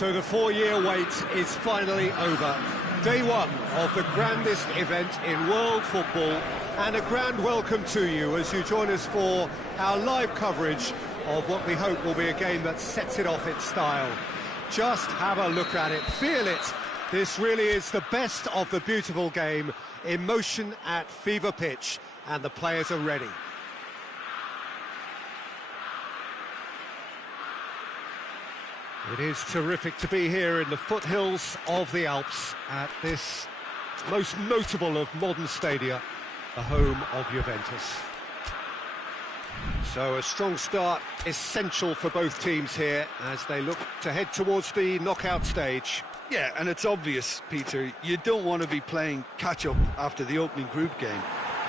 So the 4-year wait is finally over. Day one of the grandest event in world football, and a grand welcome to you as you join us for our live coverage of what we hope will be a game that sets it off its style. Just have a look at it, feel it. This really is the best of the beautiful game, in motion at fever pitch, and the players are ready. It is terrific to be here in the foothills of the Alps at this most notable of modern stadia, the home of Juventus. So a strong start essential for both teams here as they look to head towards the knockout stage. Yeah, and it's obvious, Peter, you don't want to be playing catch-up after the opening group game.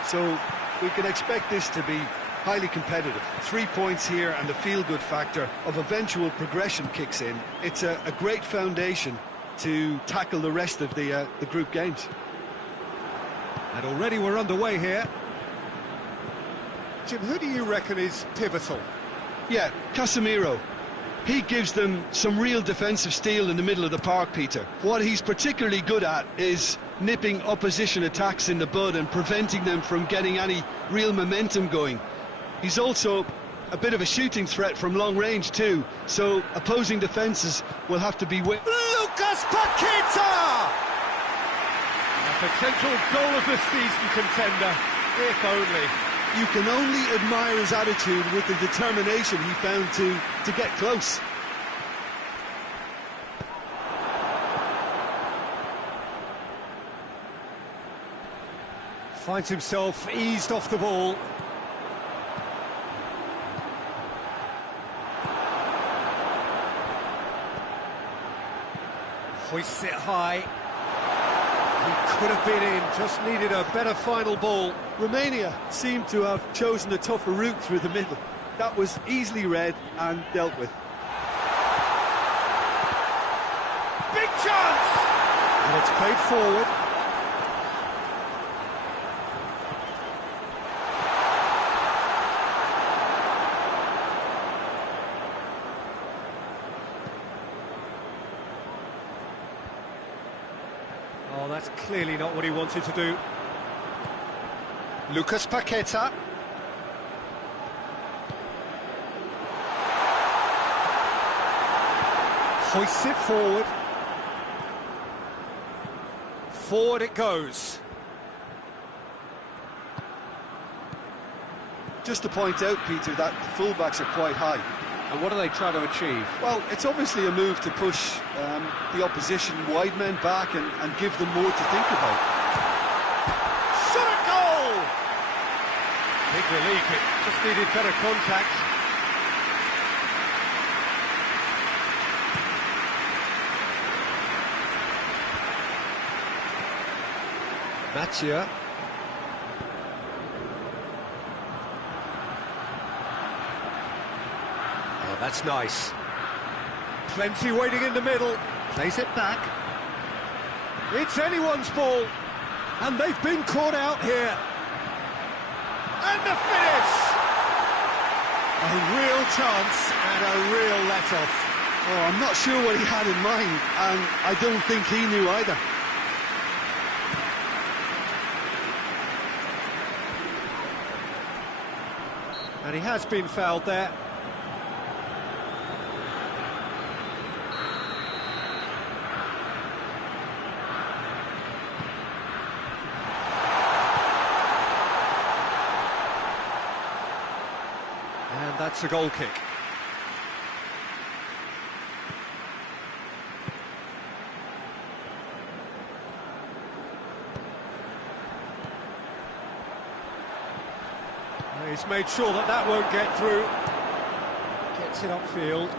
So we can expect this to be highly competitive. 3 points here and the feel-good factor of eventual progression kicks in. It's a great foundation to tackle the rest of the group games. And already we're underway here. Jim, who do you reckon is pivotal? Yeah, Casemiro. He gives them some real defensive steel in the middle of the park, Peter. What he's particularly good at is nipping opposition attacks in the bud and preventing them from getting any real momentum going. He's also a bit of a shooting threat from long range too, so opposing defences will have to be with. Lucas Paqueta! A potential goal of the season contender, if only. You can only admire his attitude with the determination he found to get close. Finds himself eased off the ball. Hoists it high. He could have been in, just needed a better final ball. Romania seemed to have chosen a tougher route through the middle. That was easily read and dealt with. Big chance! And it's played forward. Oh, that's clearly not what he wanted to do. Lucas Paqueta. Hoists it forward. Forward it goes. Just to point out, Peter, that the fullbacks are quite high. And what do they try to achieve? Well, it's obviously a move to push the opposition wide men back and give them more to think about. Shot a goal! Big relief, it just needed better contact. Mathieu. Oh, that's nice. Plenty waiting in the middle. Plays it back. It's anyone's ball. And they've been caught out here. And the finish! A real chance and a real let-off. Oh, I'm not sure what he had in mind, and I don't think he knew either. And he has been fouled there. And that's a goal kick. He's made sure that that won't get through. Gets it upfield.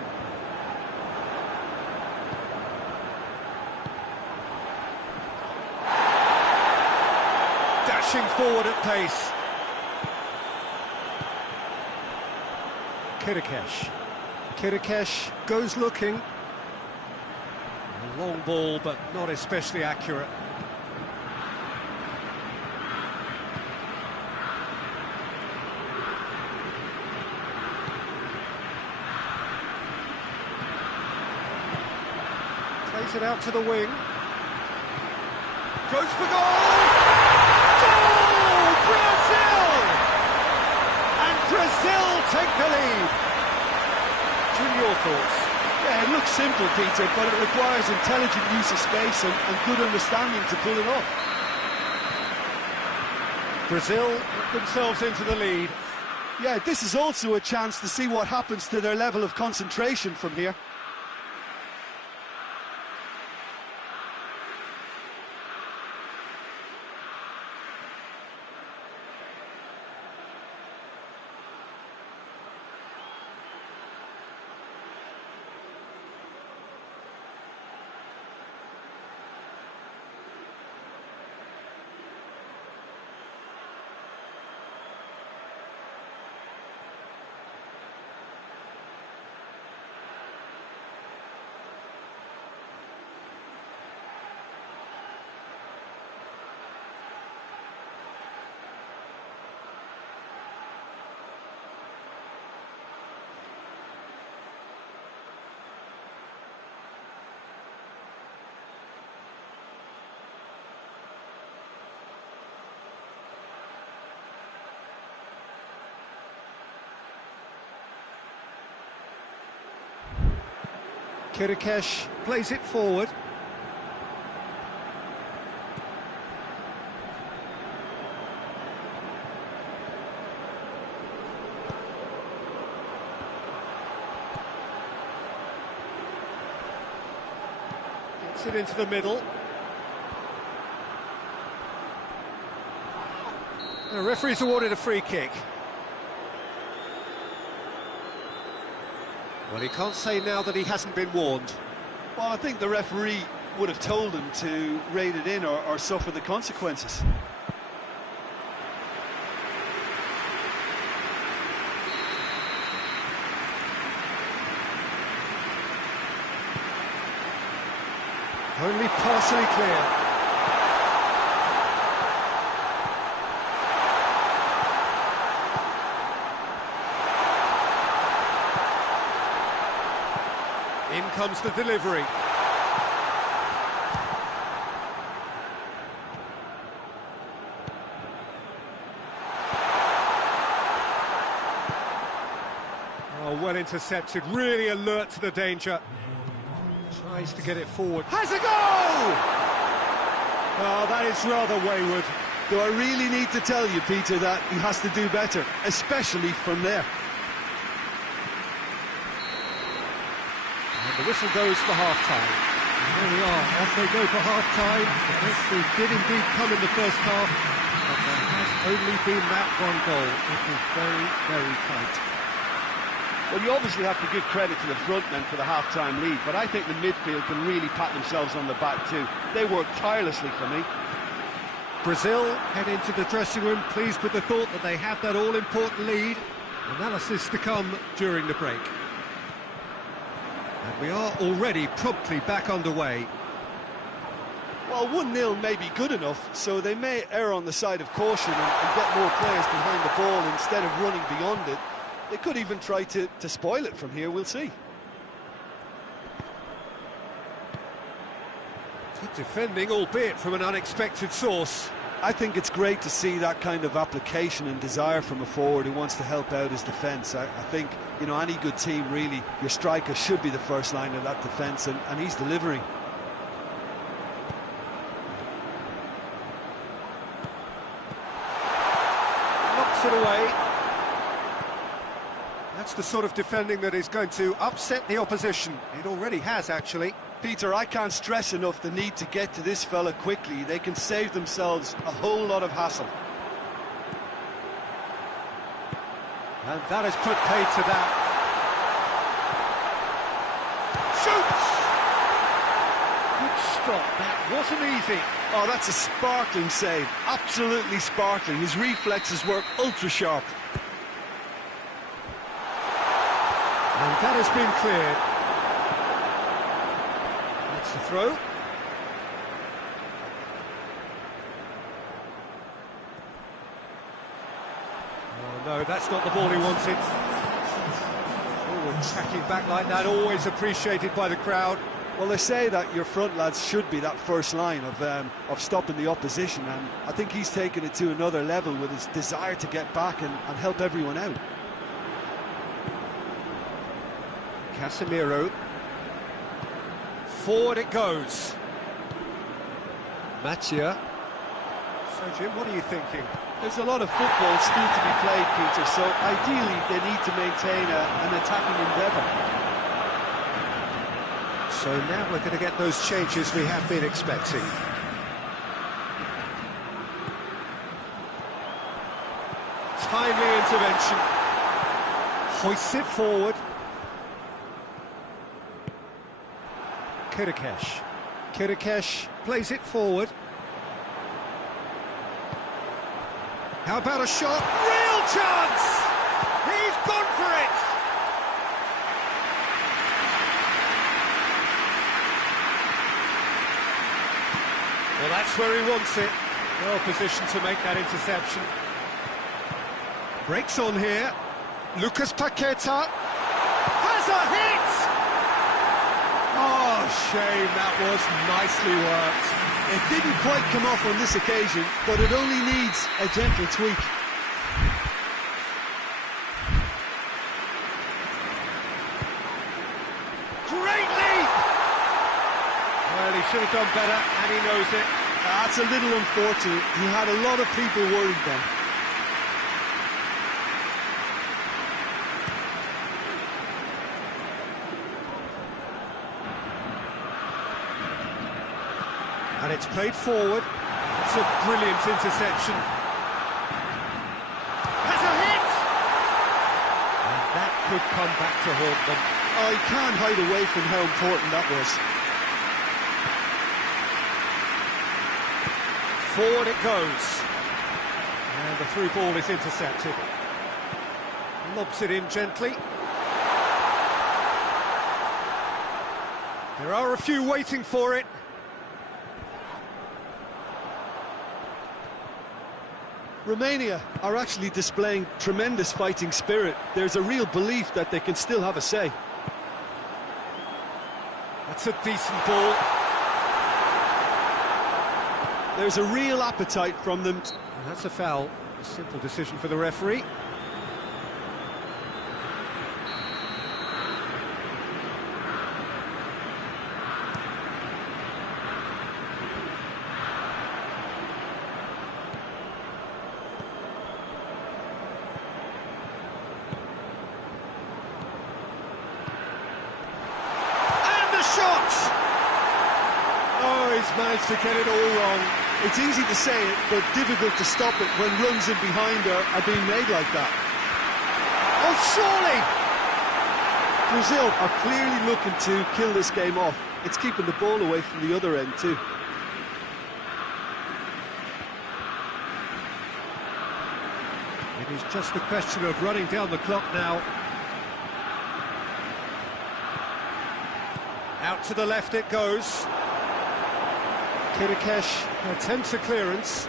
Dashing forward at pace. Kirikesh goes looking. A long ball, but not especially accurate. Plays it out to the wing. Goes for goal! Goal! Brazil! And Brazil take the lead. Jim, your thoughts? Yeah, it looks simple, Peter, but it requires intelligent use of space and good understanding to pull it off. Brazil put themselves into the lead. Yeah, this is also a chance to see what happens to their level of concentration from here. Kirikesh plays it forward. Gets it into the middle. The referee's awarded a free kick. Well, he can't say now that he hasn't been warned. Well, I think the referee would have told him to rate it in or suffer the consequences. Only partially clear. In comes the delivery. Oh, well intercepted, really alert to the danger. Tries to get it forward. Has a goal! Oh, that is rather wayward. Do I really need to tell you, Peter, that he has to do better, especially from there? And the whistle goes for half-time. There we are, off they go for half-time. The victory did indeed come in the first half, but there has only been that one goal. It was very, very tight. Well, you obviously have to give credit to the front men for the half-time lead, but I think the midfield can really pat themselves on the back too. They worked tirelessly for me. Brazil head into the dressing room pleased with the thought that they have that all-important lead. Analysis to come during the break. And we are already promptly back underway. Well, 1-0 may be good enough, so they may err on the side of caution and get more players behind the ball instead of running beyond it. They could even try to spoil it from here, we'll see. Good defending, albeit from an unexpected source. I think it's great to see that kind of application and desire from a forward who wants to help out his defence. I think, you know, any good team, really, your striker should be the first line of that defence, and he's delivering. Knocks it away. That's the sort of defending that is going to upset the opposition. It already has, actually. Peter, I can't stress enough the need to get to this fella quickly. They can save themselves a whole lot of hassle. And that has put paid to that. Shoots! Good stop, that wasn't easy. Oh, that's a sparkling save, absolutely sparkling. His reflexes work ultra-sharp. And that has been cleared. That's the throw. Oh no, that's not the ball he wanted. Forward tracking back like that, always appreciated by the crowd. Well, they say that your front lads should be that first line of stopping the opposition, and I think he's taken it to another level with his desire to get back and help everyone out. Casemiro. Forward it goes. Mattia. So, Jim, what are you thinking? There's a lot of football still to be played, Peter, so ideally they need to maintain an attacking endeavour. So now we're going to get those changes we have been expecting. Timely intervention. Hoists it forward. Kirikesh plays it forward. How about a shot? Real chance! He's gone for it! Well, that's where he wants it. Well positioned to make that interception. Breaks on here. Lucas Paqueta has a hit! Oh, shame, that was nicely worked. It didn't quite come off on this occasion, but it only needs a gentle tweak. Great leap! Well, he should have done better, and he knows it. That's a little unfortunate. He had a lot of people worried then. And it's played forward. It's a brilliant interception. Has a hit! And that could come back to haunt them. Oh, you can't hide away from how important that was. Forward it goes. And the through ball is intercepted. Lobs it in gently. There are a few waiting for it. Romania are actually displaying tremendous fighting spirit. There's a real belief that they can still have a say. That's a decent ball. There's a real appetite from them. And that's a foul. A simple decision for the referee. Managed to get it all wrong. It's easy to say it, but difficult to stop it when runs in behind are being made like that. Oh, surely! Brazil are clearly looking to kill this game off. It's keeping the ball away from the other end too. It is just a question of running down the clock now. Out to the left it goes. Kirikesh attempts a clearance.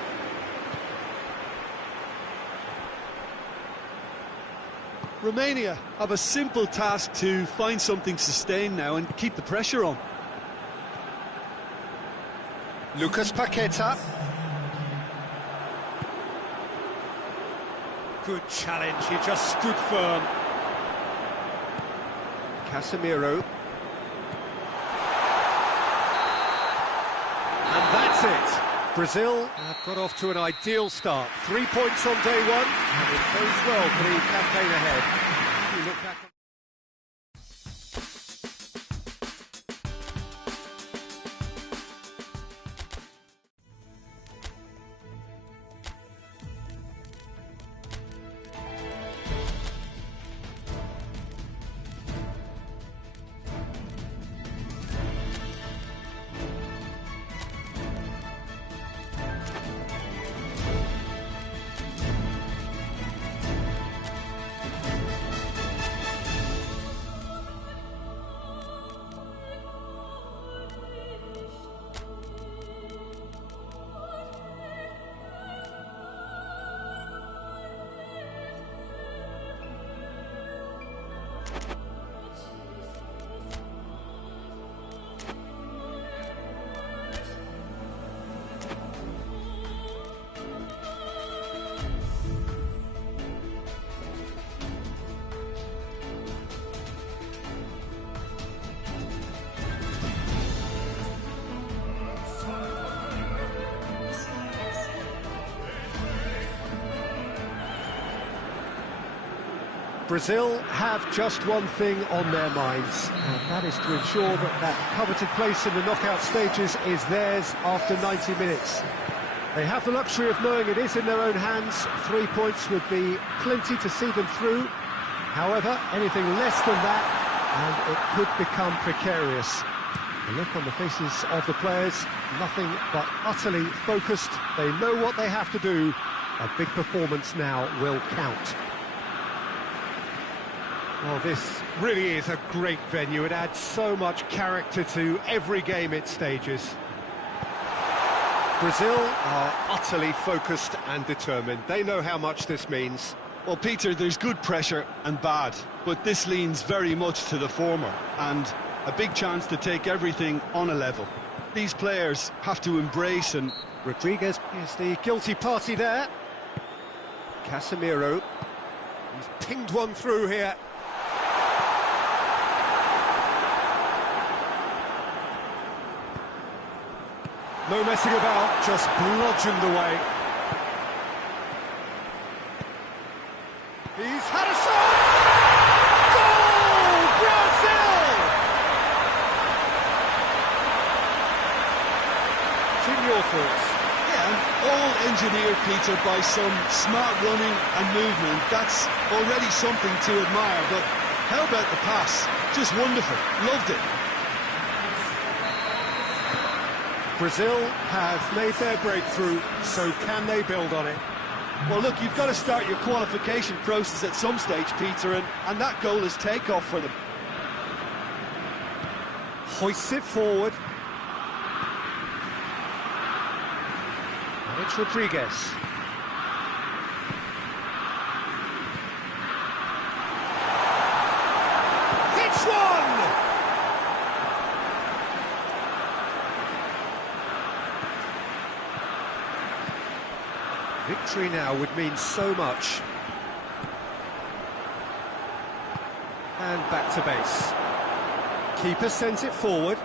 Romania have a simple task to find something sustained now and keep the pressure on. Lucas Paqueta. Good challenge, he just stood firm. Casemiro. That's it. Brazil have got off to an ideal start. 3 points on day one, and it bodes well for the campaign ahead. You look back on Brazil have just one thing on their minds, and that is to ensure that that coveted place in the knockout stages is theirs after 90 minutes. They have the luxury of knowing it is in their own hands. 3 points would be plenty to see them through. However, anything less than that, and it could become precarious. The look on the faces of the players, nothing but utterly focused. They know what they have to do. A big performance now will count. Well, this really is a great venue. It adds so much character to every game it stages. Brazil are utterly focused and determined. They know how much this means. Well, Peter, there's good pressure and bad, but this leans very much to the former, and a big chance to take everything on a level. These players have to embrace and... Rodriguez is the guilty party there. Casemiro, he's pinged one through here. No messing about, just bludgeoned away. He's had a shot! Goal! Brazil! Jim, your thoughts? Yeah, and all engineered, Peter, by some smart running and movement. That's already something to admire, but how about the pass? Just wonderful, loved it. Brazil have made their breakthrough, so can they build on it? Well, look, you've got to start your qualification process at some stage, Peter, and that goal is takeoff for them. Hoists it forward. And it's Rodriguez. It's one! Victory now would mean so much. And back to base. Keeper sends it forward.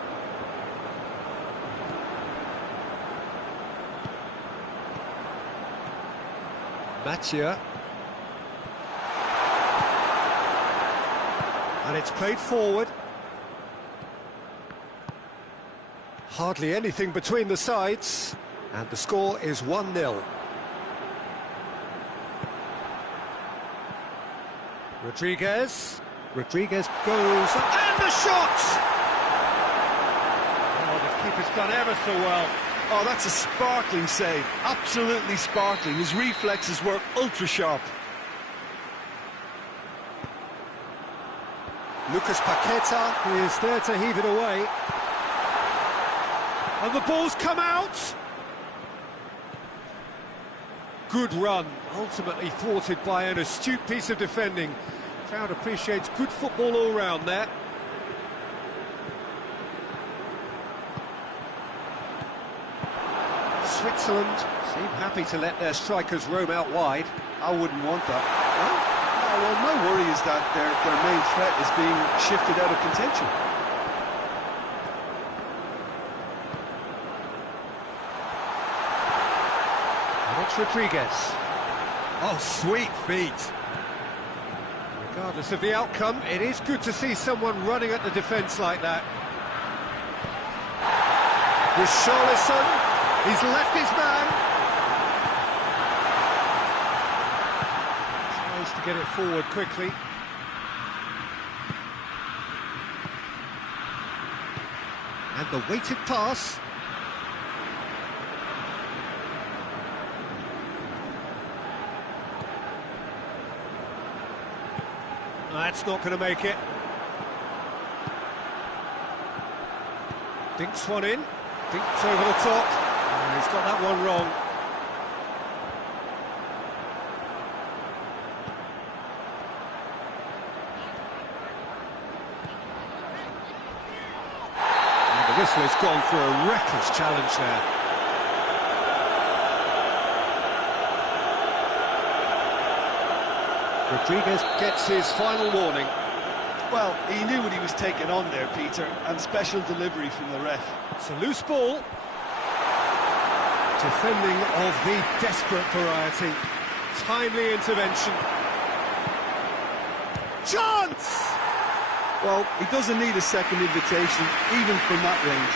Mathieu. And it's played forward. Hardly anything between the sides. And the score is 1-0. Rodriguez goes, and the shot! Oh, the keeper's done ever so well. Oh, that's a sparkling save, absolutely sparkling. His reflexes were ultra-sharp. Lucas Paqueta is there to heave it away. And the ball's come out! Good run, ultimately thwarted by an astute piece of defending. Crowd appreciates good football all round there. Switzerland seem happy to let their strikers roam out wide. I wouldn't want that. Well, my worry is that their main threat is being shifted out of contention. And it's Rodriguez. Oh, sweet feet. Regardless of the outcome, it is good to see someone running at the defence like that. Richarlison, he's left his man. Tries to get it forward quickly. And the weighted pass. That's not going to make it. Dinks one in. Dinks over the top. Oh, he's got that one wrong. And the whistle has gone for a reckless challenge there. Rodriguez gets his final warning. Well, he knew what he was taking on there, Peter, and special delivery from the ref. It's a loose ball. Defending of the desperate variety. Timely intervention. chance! Well, he doesn't need a second invitation, even from that range.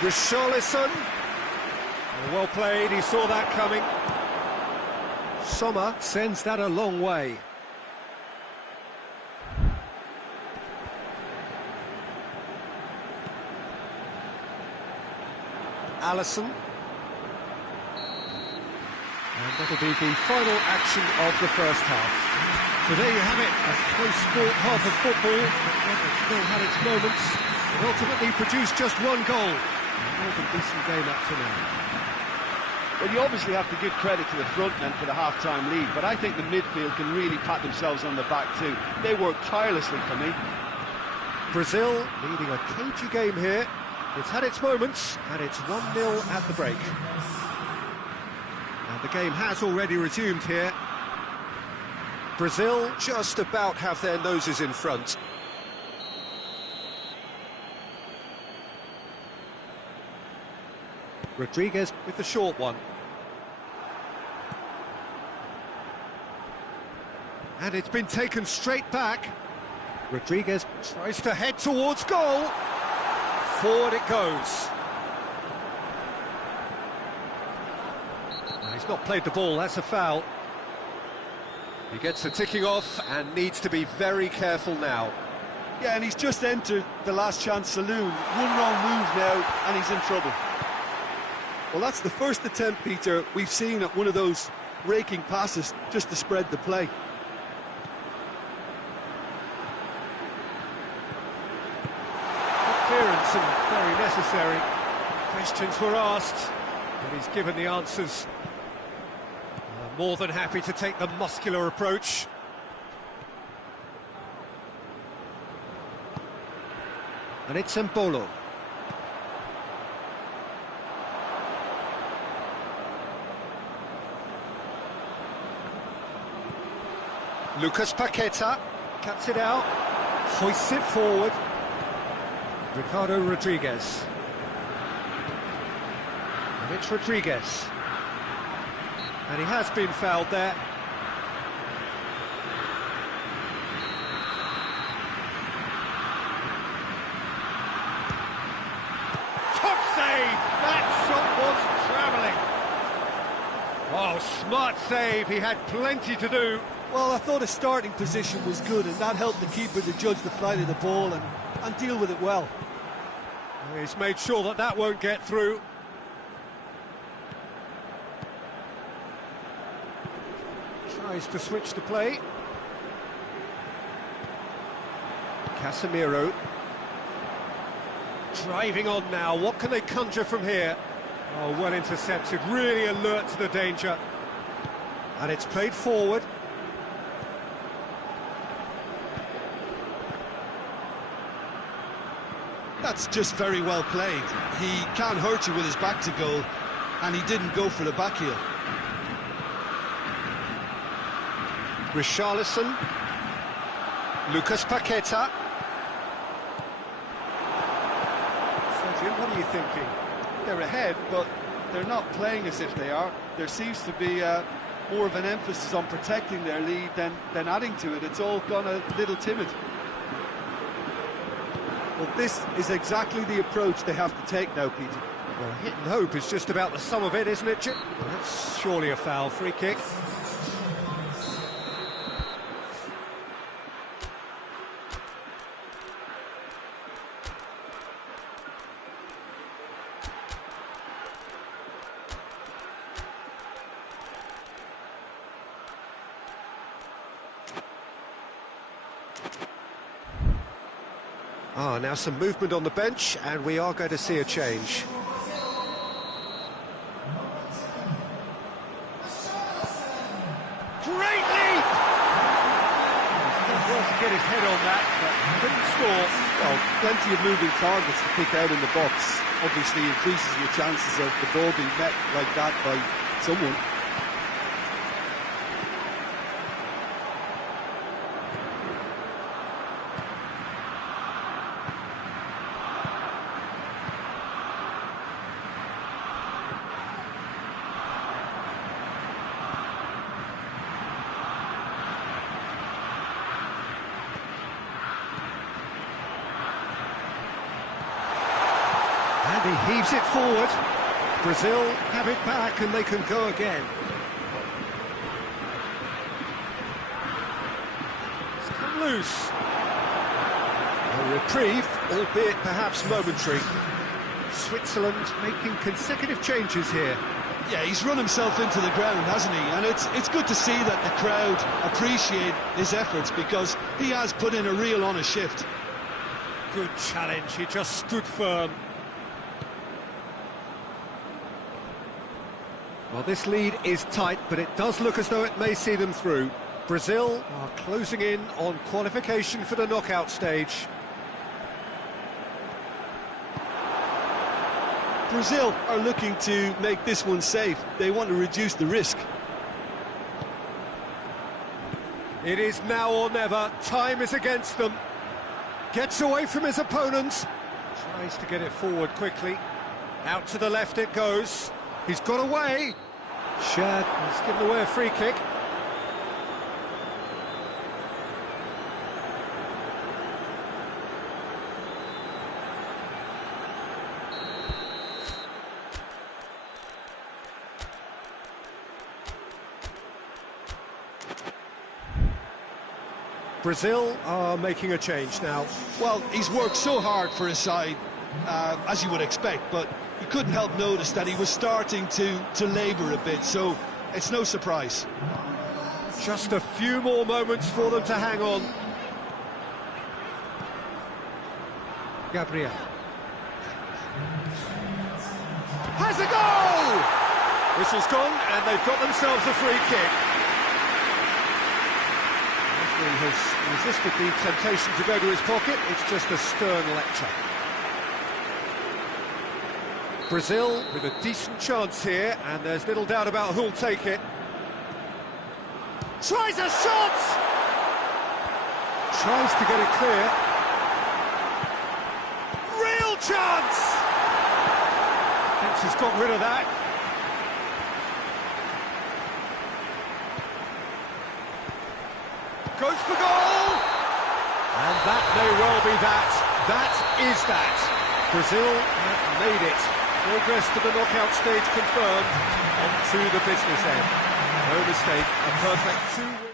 Richarlison. Well played, he saw that coming. Sommer sends that a long way. Alisson. And that'll be the final action of the first half. So there you have it, a close sport half of football. It's still had its moments, but ultimately produced just one goal. A more than decent game up to now. Well, you obviously have to give credit to the front men for the half-time lead, but I think the midfield can really pat themselves on the back too. They work tirelessly for me. Brazil leading a cagey game here. It's had its moments, and it's 1-0 at the break. And the game has already resumed here. Brazil just about have their noses in front. Rodriguez with the short one. And it's been taken straight back. Rodriguez tries to head towards goal. Forward it goes. He's not played the ball, that's a foul. He gets the ticking off and needs to be very careful now. Yeah, and he's just entered the last chance saloon. One wrong move now, and he's in trouble. Well, that's the first attempt, Peter, we've seen at one of those raking passes just to spread the play. Clearance and very necessary. Questions were asked, but he's given the answers. More than happy to take the muscular approach. And it's Mbolo. Lucas Paqueta cuts it out, hoists it forward. Ricardo Rodriguez. And it's Rodriguez. And he has been fouled there. Top save! That shot was travelling. Oh, smart save. He had plenty to do. Well, I thought his starting position was good, and that helped the keeper to judge the flight of the ball and deal with it well. He's made sure that that won't get through. Tries to switch the play. Casemiro. Driving on now, what can they conjure from here? Oh, well intercepted, really alert to the danger. And it's played forward. That's just very well played. He can't hurt you with his back to goal, and he didn't go for the back heel. Richarlison. Lucas Paqueta. Sergio, what are you thinking? They're ahead, but they're not playing as if they are. There seems to be more of an emphasis on protecting their lead than adding to it. It's all gone a little timid. Well, this is exactly the approach they have to take now, Peter. Well, hit and hope is just about the sum of it, isn't it, Jim? Well, that's surely a foul. Free kick. Now some movement on the bench, and we are going to see a change. Great leap! Well to get his head on that, but couldn't score. Well, plenty of moving targets to pick out in the box. Obviously increases your chances of the ball being met like that by someone. He heaves it forward. Brazil have it back and they can go again. It's come loose. A reprieve, albeit perhaps momentary. Switzerland making consecutive changes here. Yeah, he's run himself into the ground, hasn't he? And it's good to see that the crowd appreciate his efforts, because he has put in a real honest shift. Good challenge, he just stood firm. Well, this lead is tight, but it does look as though it may see them through. Brazil are closing in on qualification for the knockout stage. Brazil are looking to make this one safe. They want to reduce the risk. It is now or never. Time is against them. Gets away from his opponents. Tries to get it forward quickly. Out to the left it goes. He's got away. Shad has given away a free kick. Brazil are making a change now. Well, he's worked so hard for his side, as you would expect, but you couldn't help notice that he was starting to labour a bit, so it's no surprise. Just a few more moments for them to hang on. Gabriel. Has a goal! Whistle's gone, and they've got themselves a free kick. He has resisted the temptation to go to his pocket. It's just a stern lecture. Brazil with a decent chance here, and there's little doubt about who'll take it. Tries a shot! Tries to get it clear. Real chance! Thinks he's got rid of that. Goes for goal! And that may well be that. That is that. Brazil have made it. Progress to the knockout stage confirmed. On to the business end. No mistake, a perfect 2-win.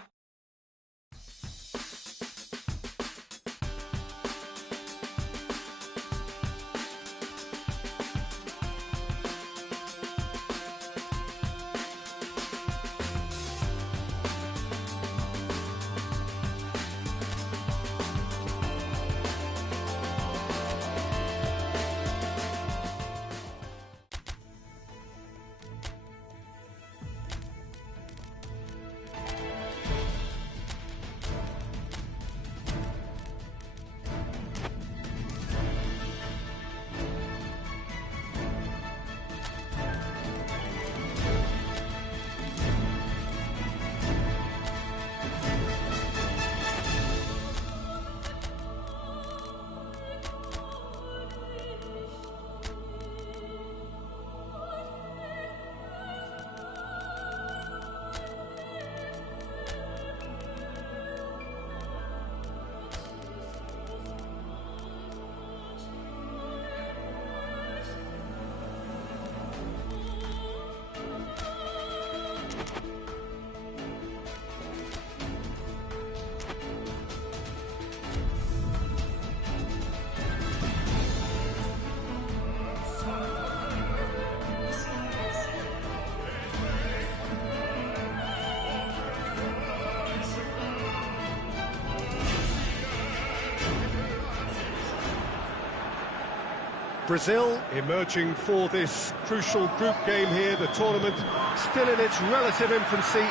Brazil emerging for this crucial group game here, the tournament still in its relative infancy,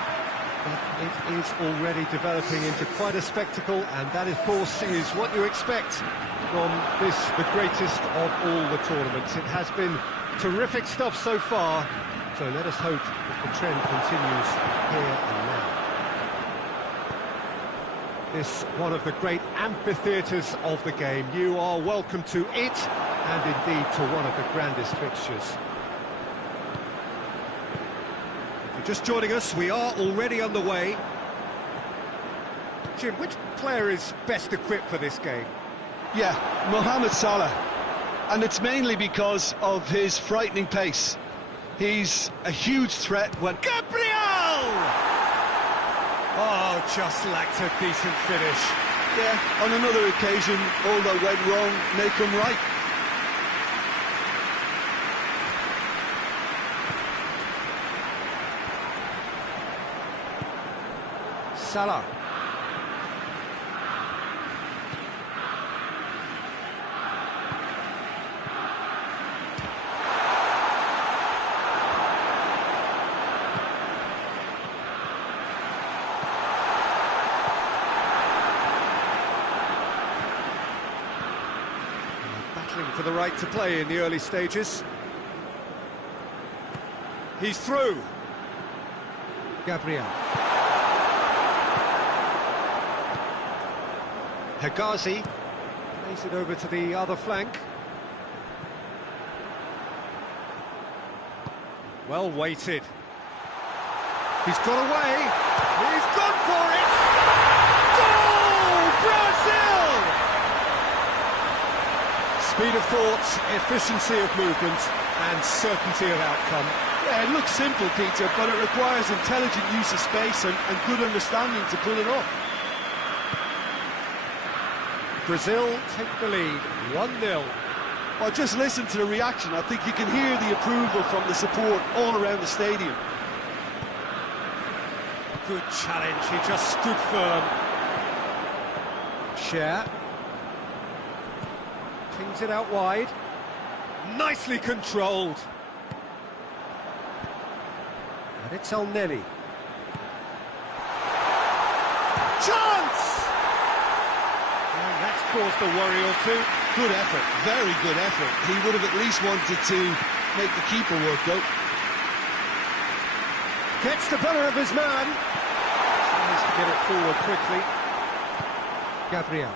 but it is already developing into quite a spectacle, and that, of course, is what you expect from this, the greatest of all the tournaments. It has been terrific stuff so far, so let us hope that the trend continues here and now. This one of the great amphitheatres of the game. You are welcome to it, and indeed to one of the grandest fixtures. If you're just joining us, we are already underway. Jim, which player is best equipped for this game? Yeah, Mohamed Salah. And it's mainly because of his frightening pace. He's a huge threat when... Gabriel! Oh, just lacked a decent finish. Yeah, on another occasion, all that went wrong may come right. Salah. Battling for the right to play in the early stages. He's through. Gabriel. Hegazi plays it over to the other flank. Well weighted. He's got away. He's gone for it. Goal! Brazil! Speed of thought, efficiency of movement, and certainty of outcome. Yeah, it looks simple, Peter, but it requires intelligent use of space and good understanding to pull it off. Brazil take the lead, 1-0. Well, just listen to the reaction. I think you can hear the approval from the support all around the stadium. Good challenge, he just stood firm. Cher. Pings it out wide. Nicely controlled. And it's El Neni. Chance! And that's caused a worry or two. Good effort, very good effort. He would have at least wanted to make the keeper work out. Gets the better of his man. Tries to get it forward quickly. Gabriel.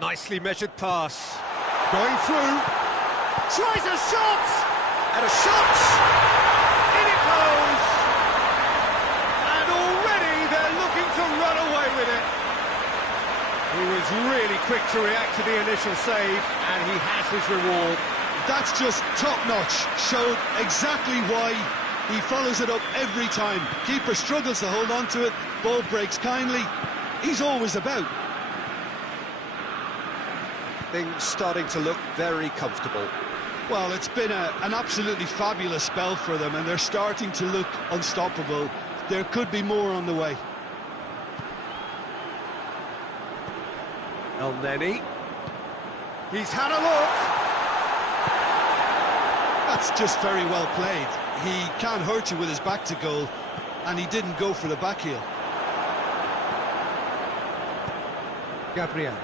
Nicely measured pass. Going through. Tries a shot! And a shot! In it goes! And already they're looking to run away with it. He was really quick to react to the initial save, and he has his reward. That's just top-notch. Showed exactly why he follows it up every time. Keeper struggles to hold on to it. Ball breaks kindly. He's always about. Things starting to look very comfortable. Well, it's been an absolutely fabulous spell for them, and they're starting to look unstoppable. There could be more on the way. El Neni. He's had a look. That's just very well played. He can't hurt you with his back to goal, and he didn't go for the back heel. Gabriel.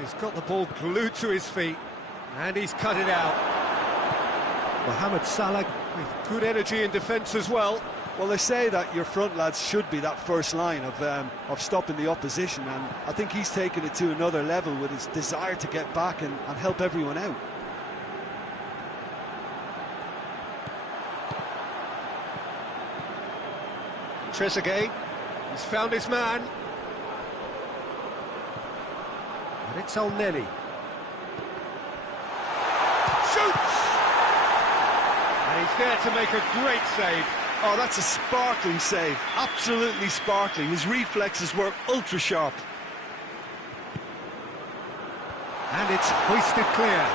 He's got the ball glued to his feet, and he's cut it out. Mohamed Salah with good energy in defence as well. Well, they say that your front lads should be that first line of stopping the opposition, and I think he's taken it to another level with his desire to get back and help everyone out. Trezeguet, he's found his man. And it's El Neni. Shoots! And he's there to make a great save. Oh, that's a sparkling save. Absolutely sparkling. His reflexes were ultra sharp. And it's hoisted clear.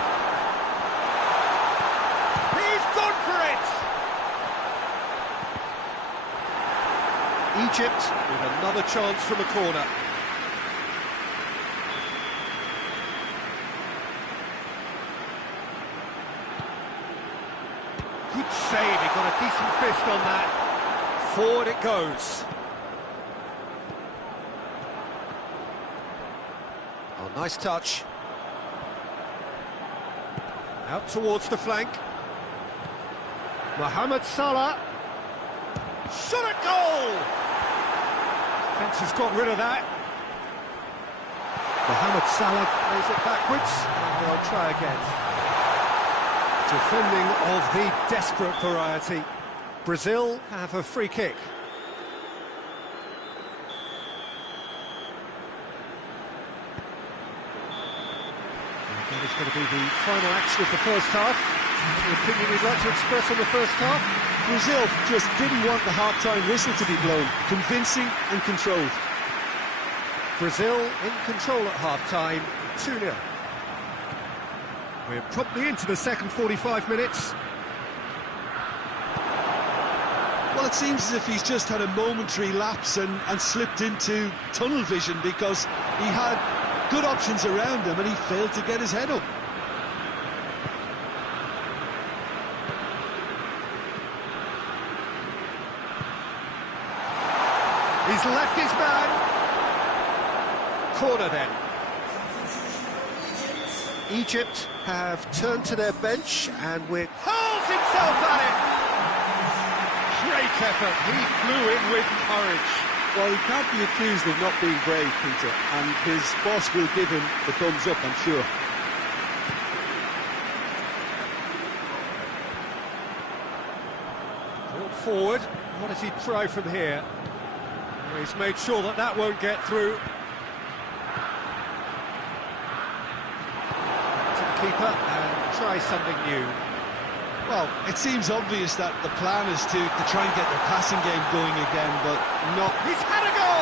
He's gone for it! Egypt with another chance from a corner. Good save, he got a decent fist on that. Forward it goes. Oh, nice touch. Out towards the flank. Mohamed Salah. Shot at goal! Defence has got rid of that. Mohamed Salah plays it backwards, and they'll try again. Defending of the desperate variety. Brazil have a free kick. That is going to be the final action of the first half. Any opinion you'd like to express on the first half? Brazil just didn't want the half-time whistle to be blown. Convincing and controlled. Brazil in control at half-time, 2-0. We're promptly into the second 45 minutes. Well, it seems as if he's just had a momentary lapse and slipped into tunnel vision, because he had good options around him and he failed to get his head up. He's left his man. Corner then. Egypt have turned to their bench and hurls himself at it. Great effort. He flew in with courage. Well, he can't be accused of not being brave, Peter, and his boss will give him the thumbs up, I'm sure. Brought forward. What does he try from here? Well, he's made sure that that won't get through. To the keeper and try something new. Well, it seems obvious that the plan is to try and get their passing game going again, but not... He's had a go!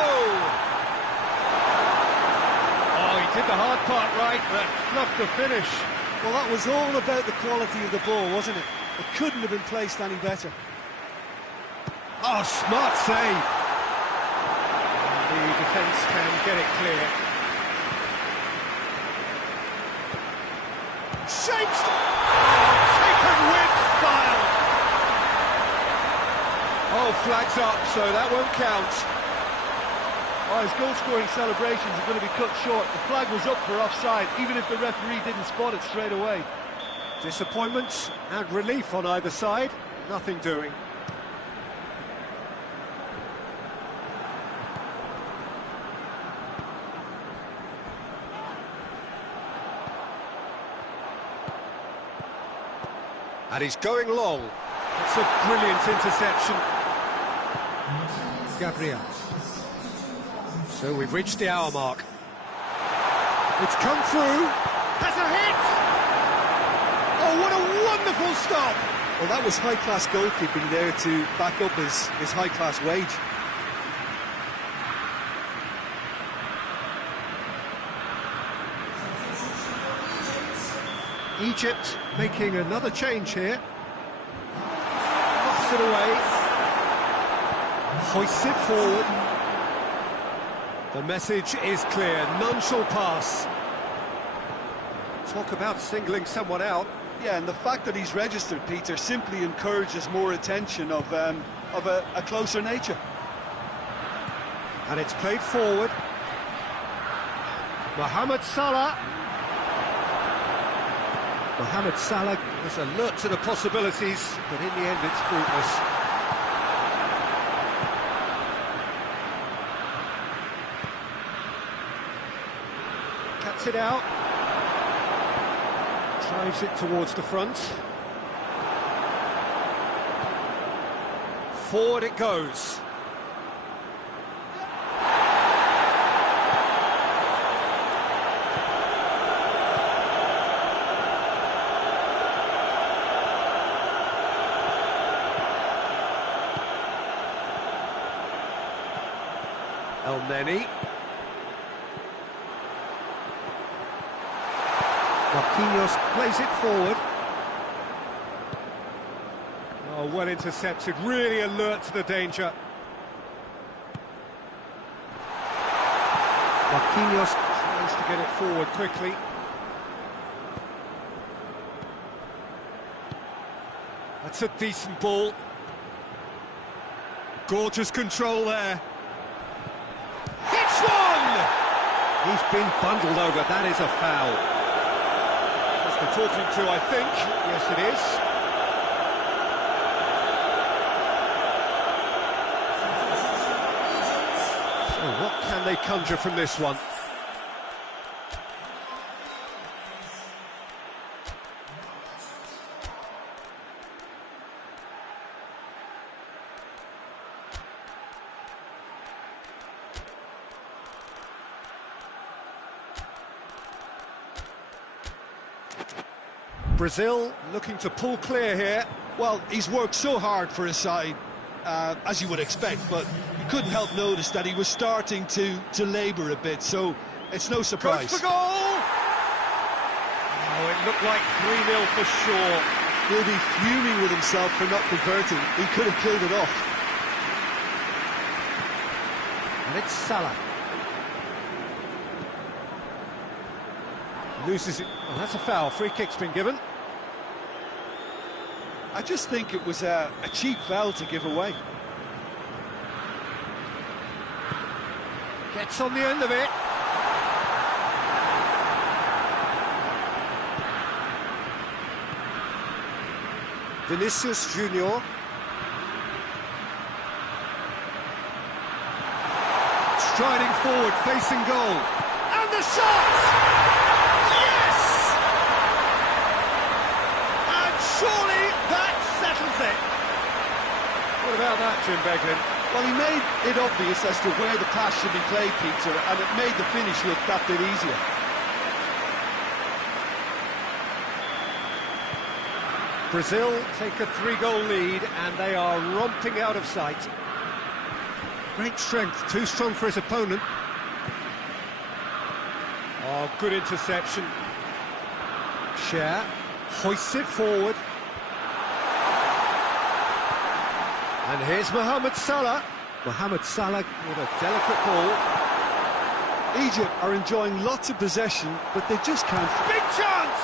Oh, he did the hard part right, but fluffed the finish. Well, that was all about the quality of the ball, wasn't it? It couldn't have been placed any better. Oh, smart save. The defence can get it clear. Shapes! Taken with style! Oh, flags up, so that won't count. Oh, his goal-scoring celebrations are going to be cut short. The flag was up for offside, even if the referee didn't spot it straight away. Disappointment and relief on either side. Nothing doing. And he's going long. It's a brilliant interception. Gabriel. So we've reached the hour mark. It's come through. Has a hit! Oh, what a wonderful stop! Well, that was high-class goalkeeping there to back up his high-class wage. Egypt making another change here. Knocks it away. Hoists it forward. The message is clear. None shall pass. Talk about singling someone out. Yeah, and the fact that he's registered, Peter, simply encourages more attention of a closer nature. And it's played forward. Mohamed Salah. Mohamed Salah was alert to the possibilities, but in the end it's fruitless. Cuts it out. Drives it towards the front. Forward it goes. El Neni. Marquinhos plays it forward. Oh, well intercepted, really alert to the danger. Marquinhos tries to get it forward quickly. That's a decent ball. Gorgeous control there. Hits one! He's been bundled over, that is a foul. That's the talking to, I think. Yes, it is. So what can they conjure from this one? Brazil looking to pull clear here. Well, he's worked so hard for his side, as you would expect, but you couldn't help notice that he was starting to labour a bit, so it's no surprise. Goes for goal! Oh, it looked like 3-0 for sure. He'll be fuming with himself for not converting. He could have killed it off. And it's Salah. Loses it. Oh, that's a foul. Free kick's been given. I just think it was a cheap foul to give away. Gets on the end of it. Vinicius Junior. Striding forward, facing goal. And the shot! Surely that settles it. What about that, Jim Beglin? Well, he made it obvious as to where the pass should be played, Peter, and it made the finish look that bit easier. Brazil take a 3-goal lead, and they are romping out of sight. Great strength, too strong for his opponent. Oh, good interception. Cher hoists it forward. And here's Mohamed Salah. Mohamed Salah with a delicate ball. Egypt are enjoying lots of possession, but they just can't... Big chance!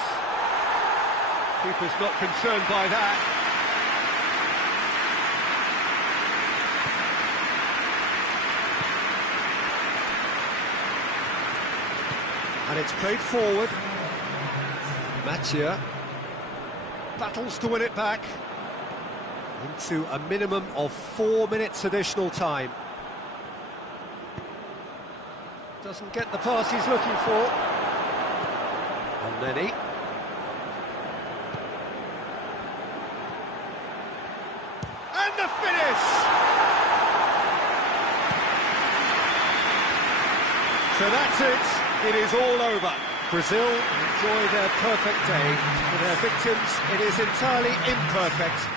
Keeper's not concerned by that. And it's played forward. Mathieu battles to win it back into a minimum of 4 minutes additional time. Doesn't get the pass he's looking for. And Lenny. And the finish! So that's it. It is all over. Brazil enjoy their perfect day. For their victims, it is entirely imperfect.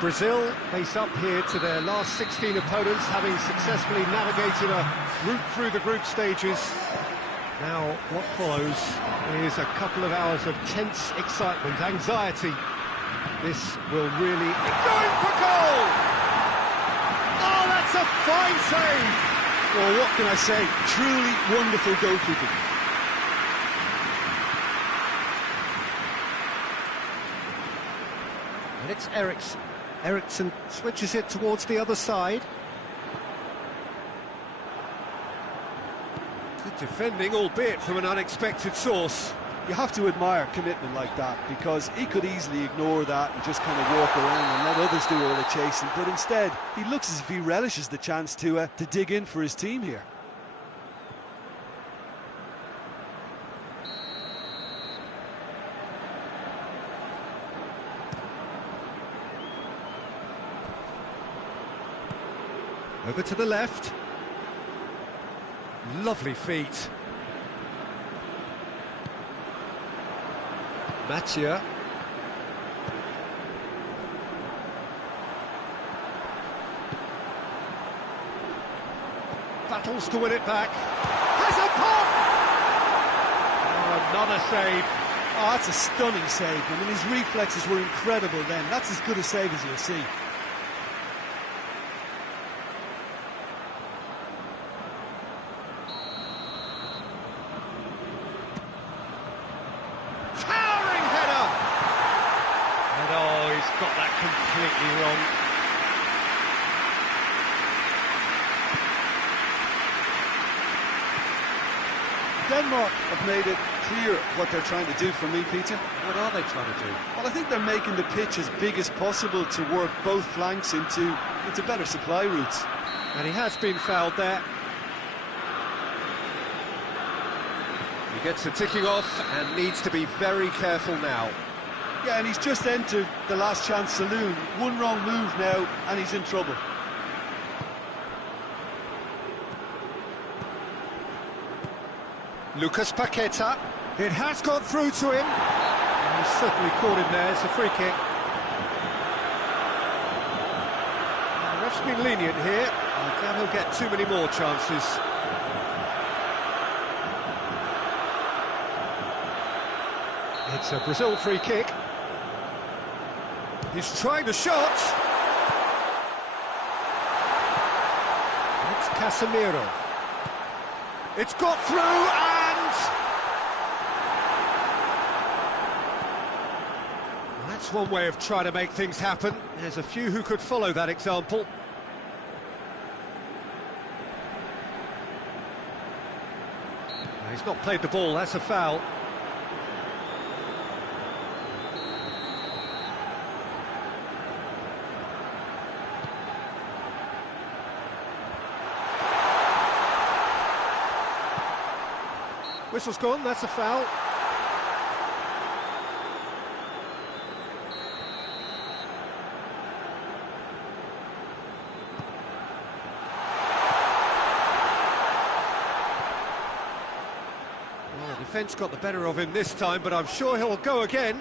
Brazil face up here to their last 16 opponents, having successfully navigated a route through the group stages. Now, what follows is a couple of hours of tense excitement, anxiety. This will really... Going for goal! Oh, that's a fine save! Well, what can I say? Truly wonderful goalkeeping. And it's Eriksson. Eriksson switches it towards the other side. Good defending, albeit from an unexpected source. You have to admire commitment like that, because he could easily ignore that and just kind of walk around and let others do all the chasing, but instead he looks as if he relishes the chance to dig in for his team here. Over to the left. Lovely feet. Mathieu. Battles to win it back. Has a pop! Oh, another save. Oh, that's a stunning save. I mean, his reflexes were incredible then. That's as good a save as you'll see. Towering header! And oh, he's got that completely wrong. Denmark have made it clear what they're trying to do for me, Peter. What are they trying to do? Well, I think they're making the pitch as big as possible to work both flanks into better supply routes. And he has been fouled there. He gets the ticking off and needs to be very careful now. Yeah, and he's just entered the last chance saloon. One wrong move now, and he's in trouble. Lucas Paqueta. It has got through to him. And he's certainly caught him there. It's a free kick. And the ref's been lenient here. I doubt he'll get too many more chances. It's a Brazil free kick. He's trying the shot. It's Casemiro. It's got through and... That's one way of trying to make things happen. There's a few who could follow that example. He's not played the ball, that's a foul. Whistle's gone, that's a foul. Well, the defence got the better of him this time, but I'm sure he'll go again.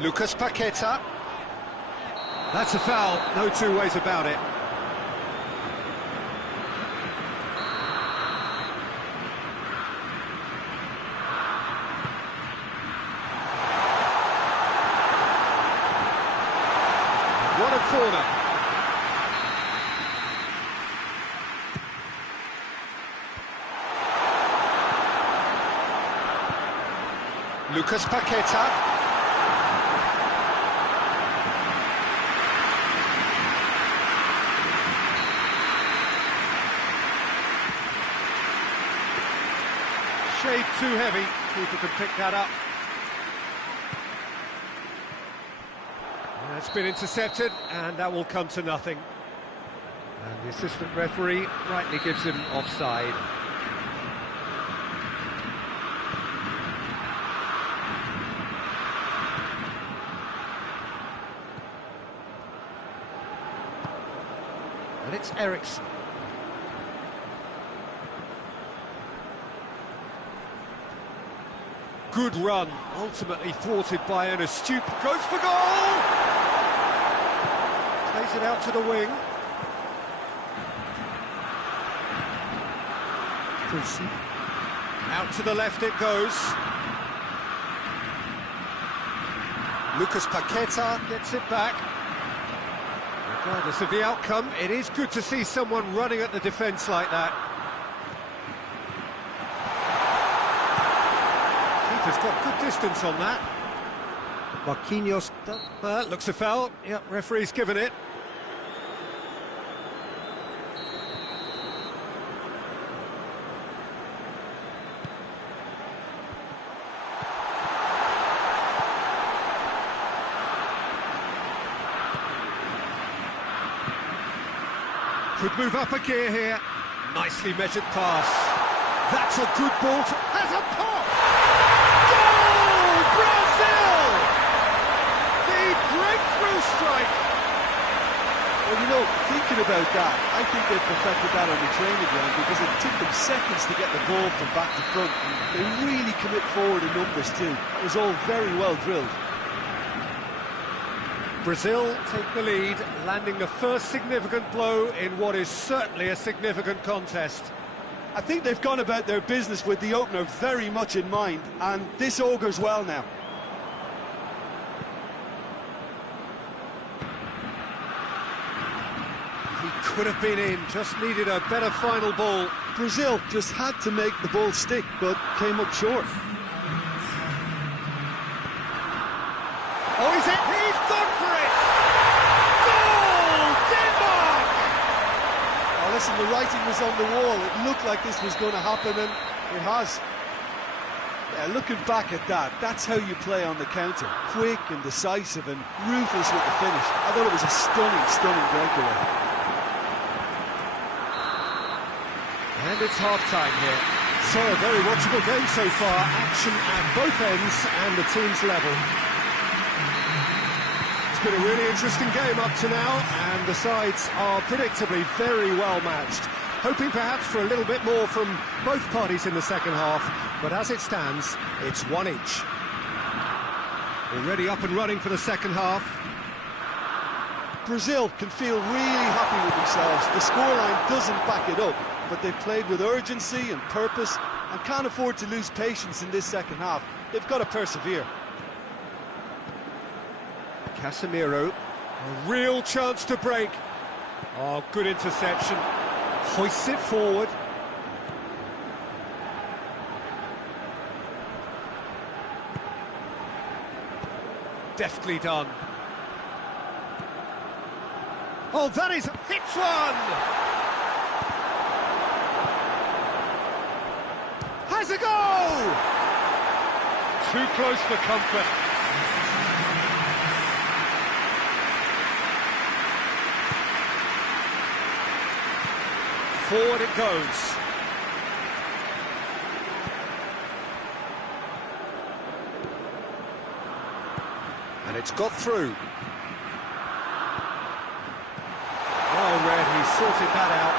Lucas Paqueta. That's a foul, no two ways about it. What a corner. Lucas Paqueta. Shade too heavy, keeper can pick that up. That's been intercepted, and that will come to nothing. And the assistant referee rightly gives him offside. And it's Eriksson. Good run, ultimately thwarted by an astute... Goes for goal! Plays it out to the wing. Out to the left it goes. Lucas Paqueta gets it back. Regardless of the outcome, it is good to see someone running at the defence like that. Keeper's got good distance on that. Marquinhos looks a foul. Yep, referee's given it. Could move up a gear here. Nicely measured pass. That's a good ball. Has a pop! Well, you know, thinking about that, I think they perfected that on the training ground because it took them seconds to get the ball from back to front. They really commit forward in numbers too. It was all very well drilled. Brazil take the lead, landing the first significant blow in what is certainly a significant contest. I think they've gone about their business with the opener very much in mind, and this augurs well now. He could have been in, just needed a better final ball. Brazil just had to make the ball stick, but came up short. Oh, is it? He's gone for it! Goal! Denmark! Oh, listen, the writing was on the wall. It looked like this was going to happen, and it has. Yeah, looking back at that, that's how you play on the counter. Quick and decisive and ruthless with the finish. I thought it was a stunning breakaway. And it's half-time here. So a very watchable game so far. Action at both ends and the teams level. It's been a really interesting game up to now, and the sides are predictably very well matched. Hoping perhaps for a little bit more from both parties in the second half, but as it stands, it's one each. Already up and running for the second half. Brazil can feel really happy with themselves. The scoreline doesn't back it up, but they've played with urgency and purpose and can't afford to lose patience in this second half. They've got to persevere. Casemiro, a real chance to break. Oh, good interception. Hoists it forward. Deftly done. Oh, that is... hits one! Has a goal! Too close for comfort. Forward it goes. And it's got through. Well read, he sorted that out.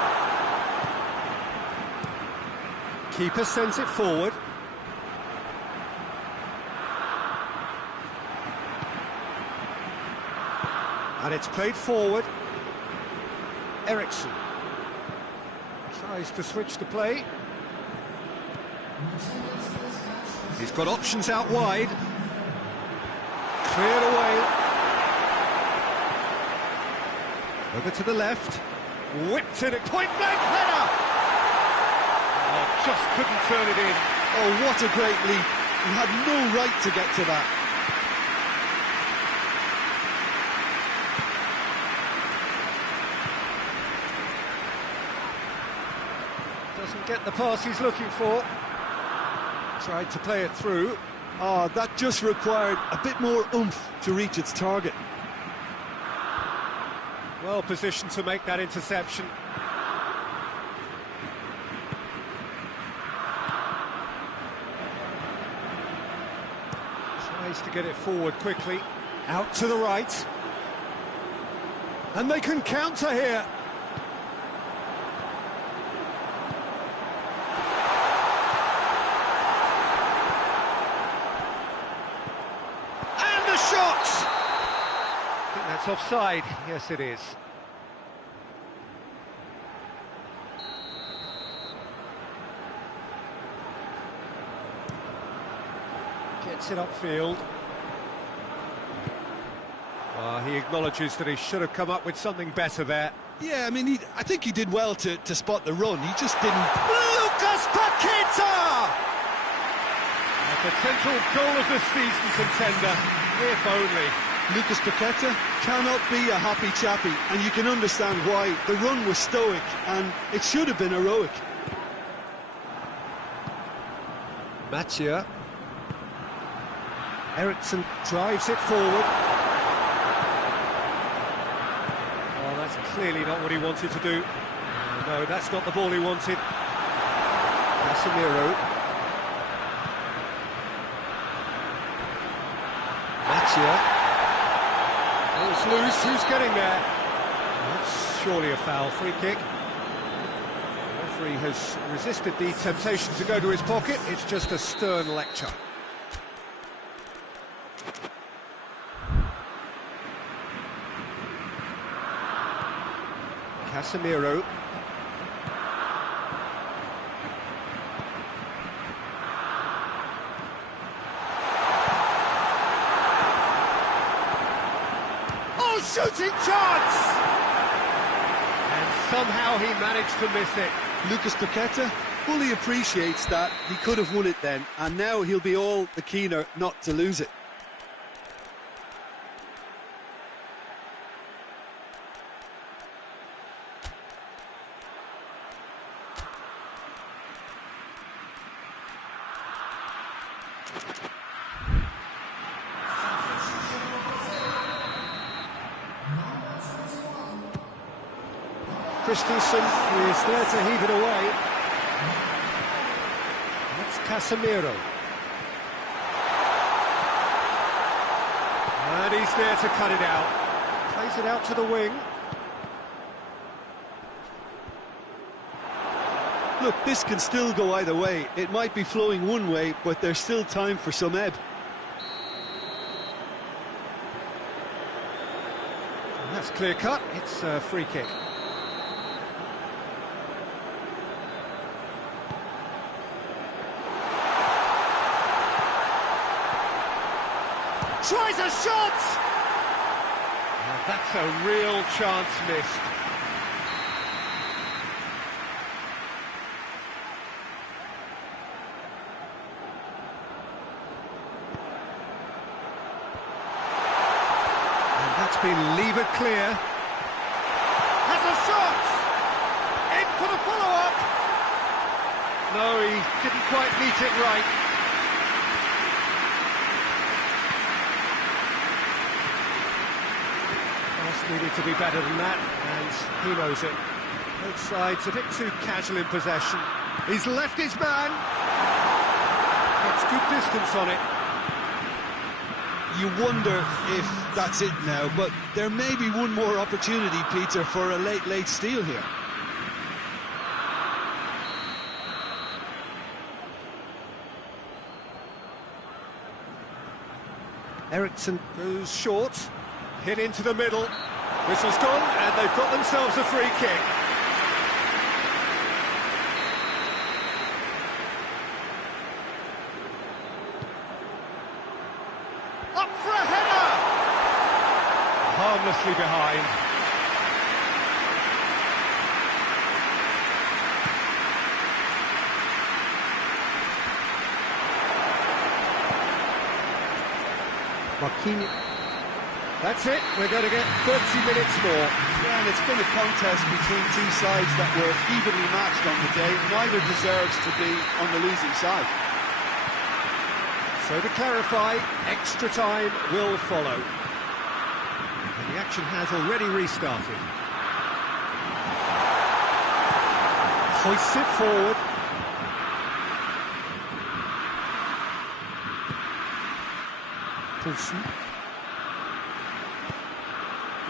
Keeper sends it forward. And it's played forward. Eriksson tries to switch the play. He's got options out wide. Cleared away. Over to the left. Whipped in at point-blank header! Oh, just couldn't turn it in. Oh, what a great leap. He had no right to get to that. Doesn't get the pass he's looking for. Tried to play it through. Oh, that just required a bit more oomph to reach its target. Well positioned to make that interception. Tries to get it forward quickly. Out to the right. And they can counter here. That's offside. Yes, it is. Gets it upfield. He acknowledges that he should have come up with something better there. Yeah, I mean, I think he did well to spot the run. He just didn't... Lucas Paqueta! A potential goal of the season contender, if only. Lucas Paqueta cannot be a happy chappy, and you can understand why. The run was stoic, and it should have been heroic. Mathieu. Eriksson drives it forward. Oh, that's clearly not what he wanted to do. No, that's not the ball he wanted. Casemiro. Mathieu. Ball's loose, who's getting there? That's surely a foul. Free kick. The referee has resisted the temptation to go to his pocket. It's just a stern lecture. Casemiro. Oh, shooting chance! And somehow he managed to miss it. Lucas Paqueta fully appreciates that he could have won it then, and now he'll be all the keener not to lose it. Christensen is there to heave it away. That's Casemiro. And he's there to cut it out. Plays it out to the wing. Look, this can still go either way. It might be flowing one way, but there's still time for some ebb. And that's clear cut. It's a free kick. Tries a shot! Now that's a real chance missed. And that's been levered clear. Has a shot! In for the follow-up! No, he didn't quite meet it right. Needed to be better than that, and he knows it. Both sides a bit too casual in possession. He's left his man. Gets good distance on it. You wonder if that's it now, but there may be one more opportunity, Peter, for a late steal here. Eriksson goes short, hit into the middle. Whistle's gone, and they've got themselves a free kick. Up for a header! Harmlessly behind. Marquinhos. That's it, we're going to get 30 minutes more. Yeah, and it's been a contest between two sides that were evenly matched on the day. Neither deserves to be on the losing side. So to clarify, extra time will follow. And the action has already restarted. Hoists it forward. Poulsen.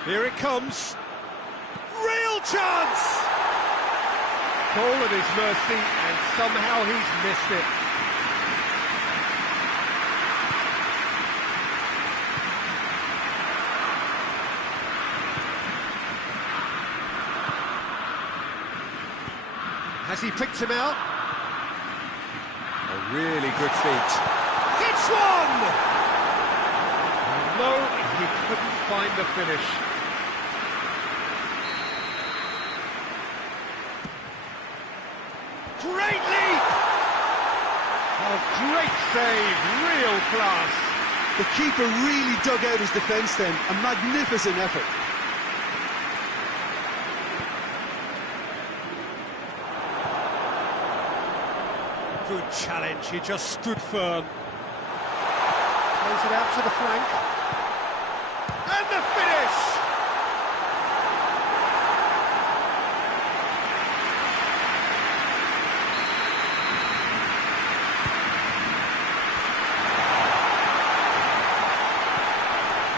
Here it comes. Real chance! Goal at his mercy, and somehow he's missed it. Has he picked him out? A really good feat. Hits one! No, he couldn't find the finish. Great leap! Oh, great save, real class. The keeper really dug out his defence then, a magnificent effort. Good challenge, he just stood firm. Plays it out to the flank. And the finish!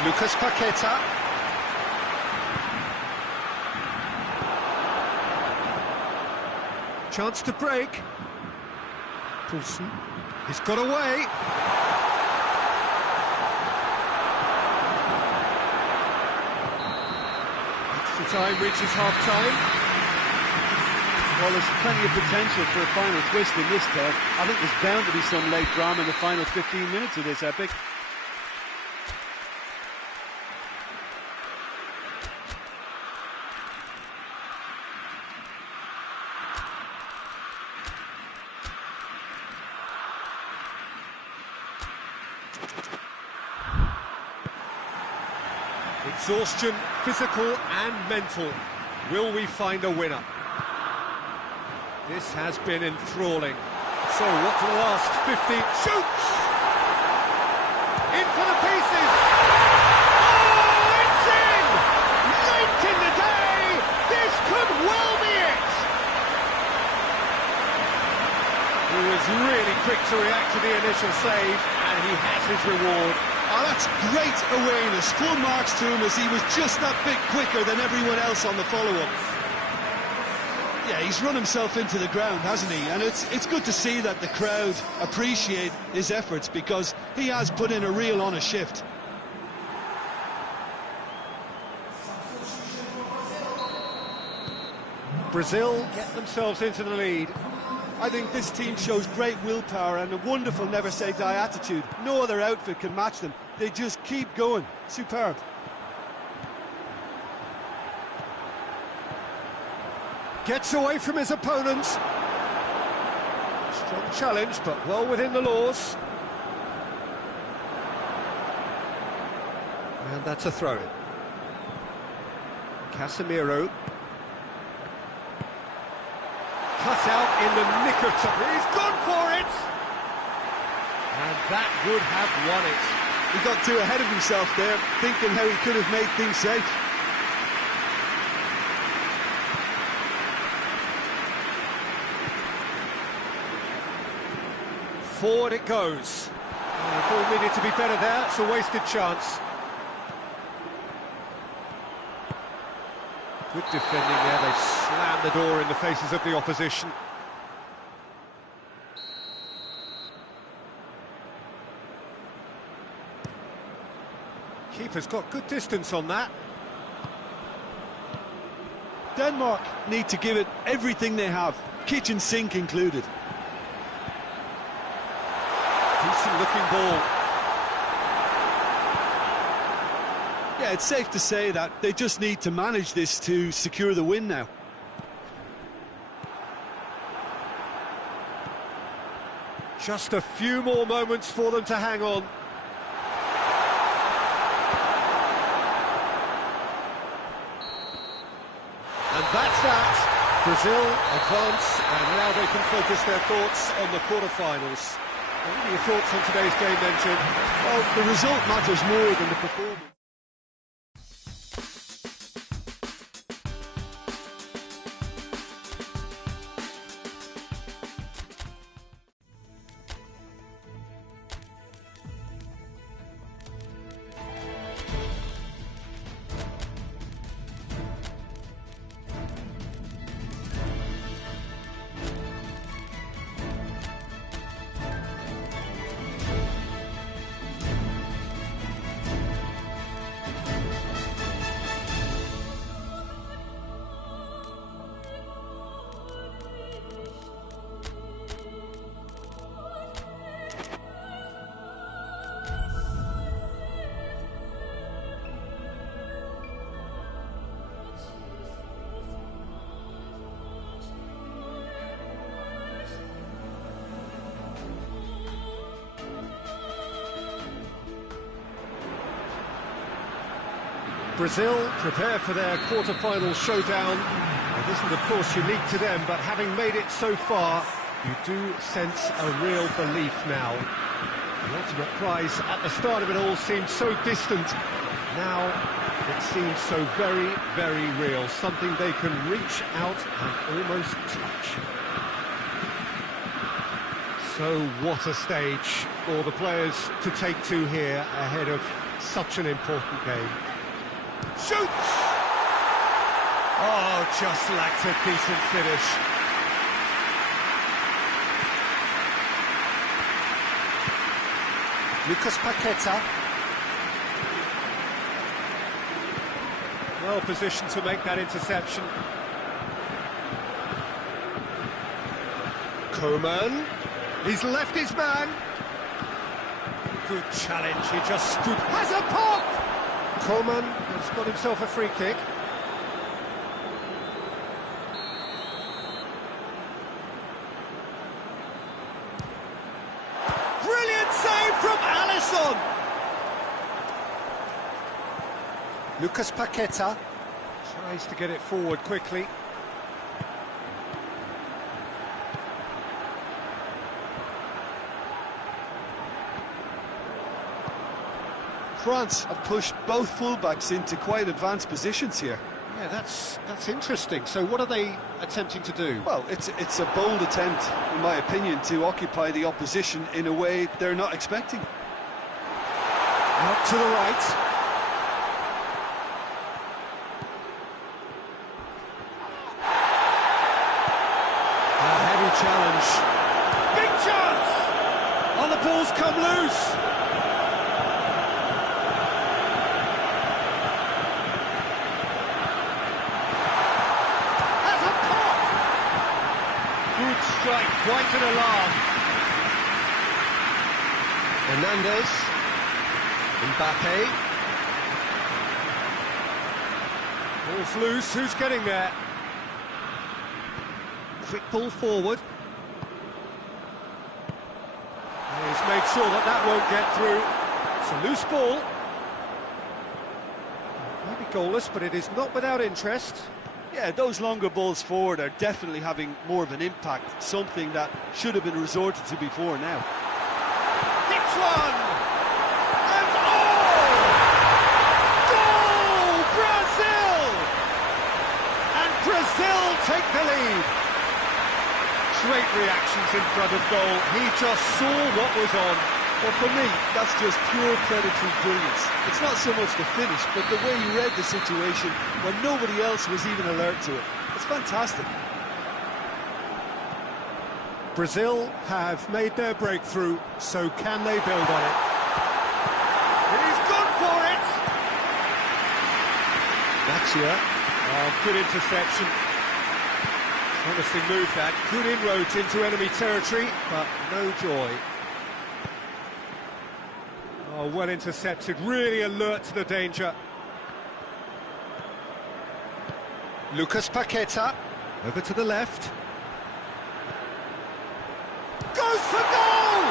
Lucas Paqueta. Chance to break. Poulsen, he's got away. Extra time reaches half-time. Well, there's plenty of potential for a final twist in this, Ted. I think there's bound to be some late drama in the final 15 minutes of this epic. Exhaustion, physical and mental. Will we find a winner? This has been enthralling. So, what to the last 50? Shoots! In for the pieces! Oh, it's in! Late in the day! This could well be it! He was really quick to react to the initial save, and he has his reward. Oh, that's great awareness. Full marks to him as he was just that bit quicker than everyone else on the follow-up. Yeah, he's run himself into the ground, hasn't he? And it's good to see that the crowd appreciate his efforts, because he has put in a real honest shift. Brazil get themselves into the lead. I think this team shows great willpower and a wonderful never-say-die attitude. No other outfit can match them. They just keep going. Superb. Gets away from his opponent. Strong challenge, but well within the laws. And that's a throw-in. Casemiro. Cut out in the nick of time. He's gone for it! And that would have won it. He got too ahead of himself there, thinking how he could have made things safe. Forward it goes. The ball needed to be better there. It's a wasted chance. Good defending there. They slammed the door in the faces of the opposition. Keeper's got good distance on that. Denmark need to give it everything they have, kitchen sink included. Decent looking ball. Yeah, it's safe to say that they just need to manage this to secure the win now. Just a few more moments for them to hang on. And that's that. Brazil advance, and now they can focus their thoughts on the quarter-finals. What are your thoughts on today's game then, Jim? Well, the result matters more than the performance. Brazil prepare for their quarter-final showdown. It isn't, of course, unique to them, but having made it so far, you do sense a real belief now. The ultimate prize at the start of it all seemed so distant. Now it seems so very, very real, something they can reach out and almost touch. So what a stage for the players to take to here ahead of such an important game. Shoots! Oh, just lacked a decent finish. Lucas Paqueta. Well positioned to make that interception. Coman. He's left his man. Good challenge, he just stood. Has a pop! Coman has got himself a free kick. Brilliant save from Alisson! Lucas Paqueta tries to get it forward quickly. France have pushed both fullbacks into quite advanced positions here. Yeah, that's interesting. So what are they attempting to do? Well, it's a bold attempt, in my opinion, to occupy the opposition in a way they're not expecting. Out to the right. A heavy challenge. Big chance! Oh, the ball's come loose. Strike, quite an alarm. Hernandez, Mbappe. Ball's loose, who's getting there? Quick ball forward. He's made sure that that won't get through. It's a loose ball. Maybe goalless, but it is not without interest. Yeah, those longer balls forward are definitely having more of an impact, something that should have been resorted to before now. Hits one! And goal! Brazil! And Brazil take the lead. Great reactions in front of goal. He just saw what was on. Well, for me, that's just pure predatory brilliance. It's not so much the finish, but the way he read the situation when nobody else was even alert to it. It's fantastic. Brazil have made their breakthrough, so can they build on it? He's gone for it! Machia. Oh, good interception. Honestly moved that. Good inroads into enemy territory, but no joy. Oh, well intercepted, really alert to the danger. Lucas Paqueta, over to the left. Goes for goal!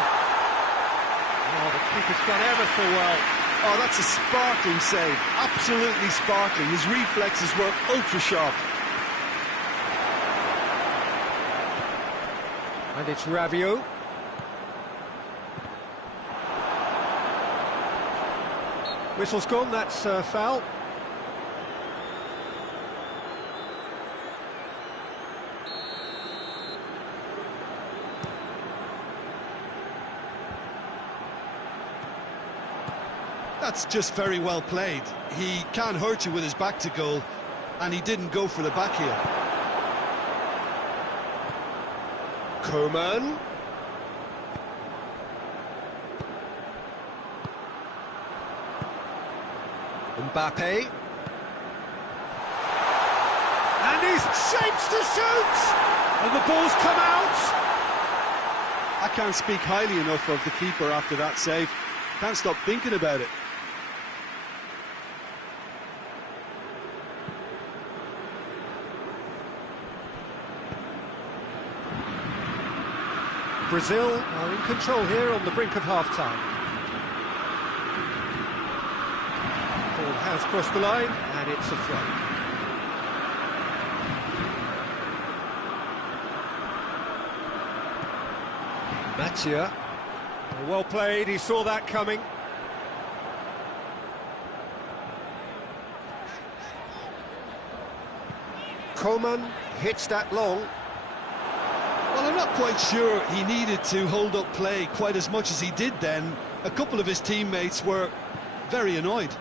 Oh, the keeper's done ever so well. Oh, that's a sparkling save, absolutely sparkling. His reflexes were ultra-sharp. And it's Rabiot. Whistle's gone, that's a foul. That's just very well played. He can't hurt you with his back to goal, and he didn't go for the back heel. Coman. Mbappe. And he shapes to shoot! And the ball's come out! I can't speak highly enough of the keeper after that save. Can't stop thinking about it. Brazil are in control here on the brink of half-time. Ball has crossed the line, and it's a throw. Machia. Well played, he saw that coming. Coman hits that long. Well, I'm not quite sure he needed to hold up play quite as much as he did then. A couple of his teammates were very annoyed.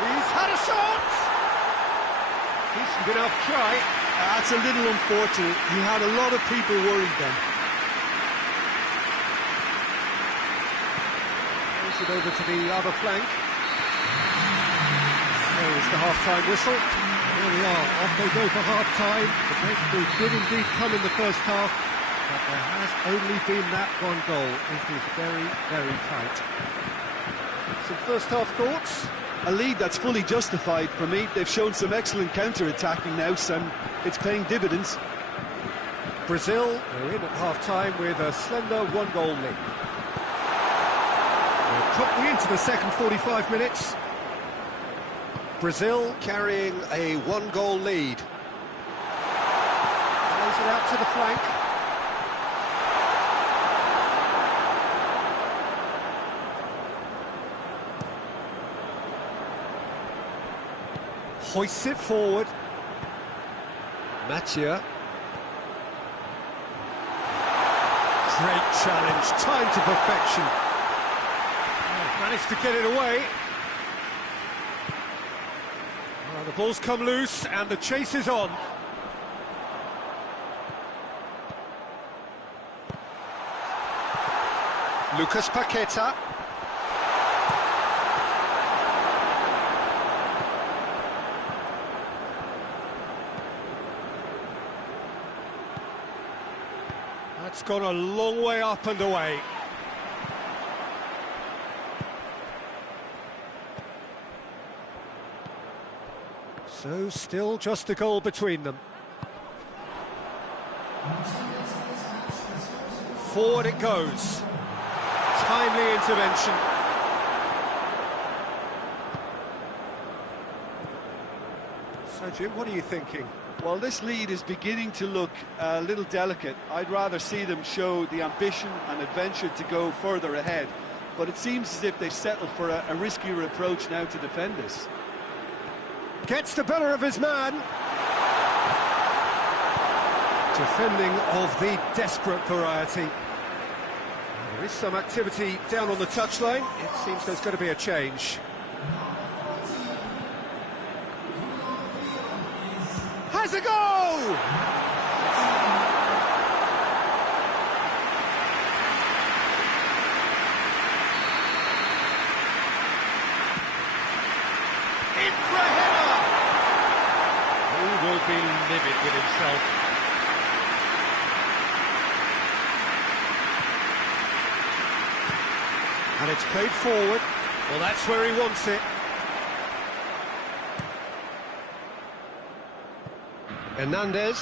He's had a shot! Decent enough try. That's a little unfortunate. He had a lot of people worried then. Throws it over to the other flank. There's the half-time whistle. Here we are, off they go for half-time. The breakthrough did indeed come in the first half, but there has only been that one goal. It is very, very tight. Some first-half thoughts? A lead that's fully justified for me. They've shown some excellent counter-attacking now, and it's paying dividends. Brazil are in at half-time with a slender one-goal lead. We're promptly into the second 45 minutes. Brazil carrying a one-goal lead. Plays it out to the flank. Hoists it forward. Mathieu. Great challenge, time to perfection. Managed to get it away. The ball's come loose and the chase is on. Lucas Paqueta. That's gone a long way up and away. So, still just a goal between them. Forward it goes. Timely intervention. So, Jim, what are you thinking? Well, this lead is beginning to look a little delicate. I'd rather see them show the ambition and adventure to go further ahead. But it seems as if they settle for a riskier approach now to defend this. Gets the better of his man. Defending of the desperate variety. There is some activity down on the touchline. It seems there's going to be a change. Has a goal! In for a header! He will be livid with himself. And it's played forward. Well, that's where he wants it. Hernandez.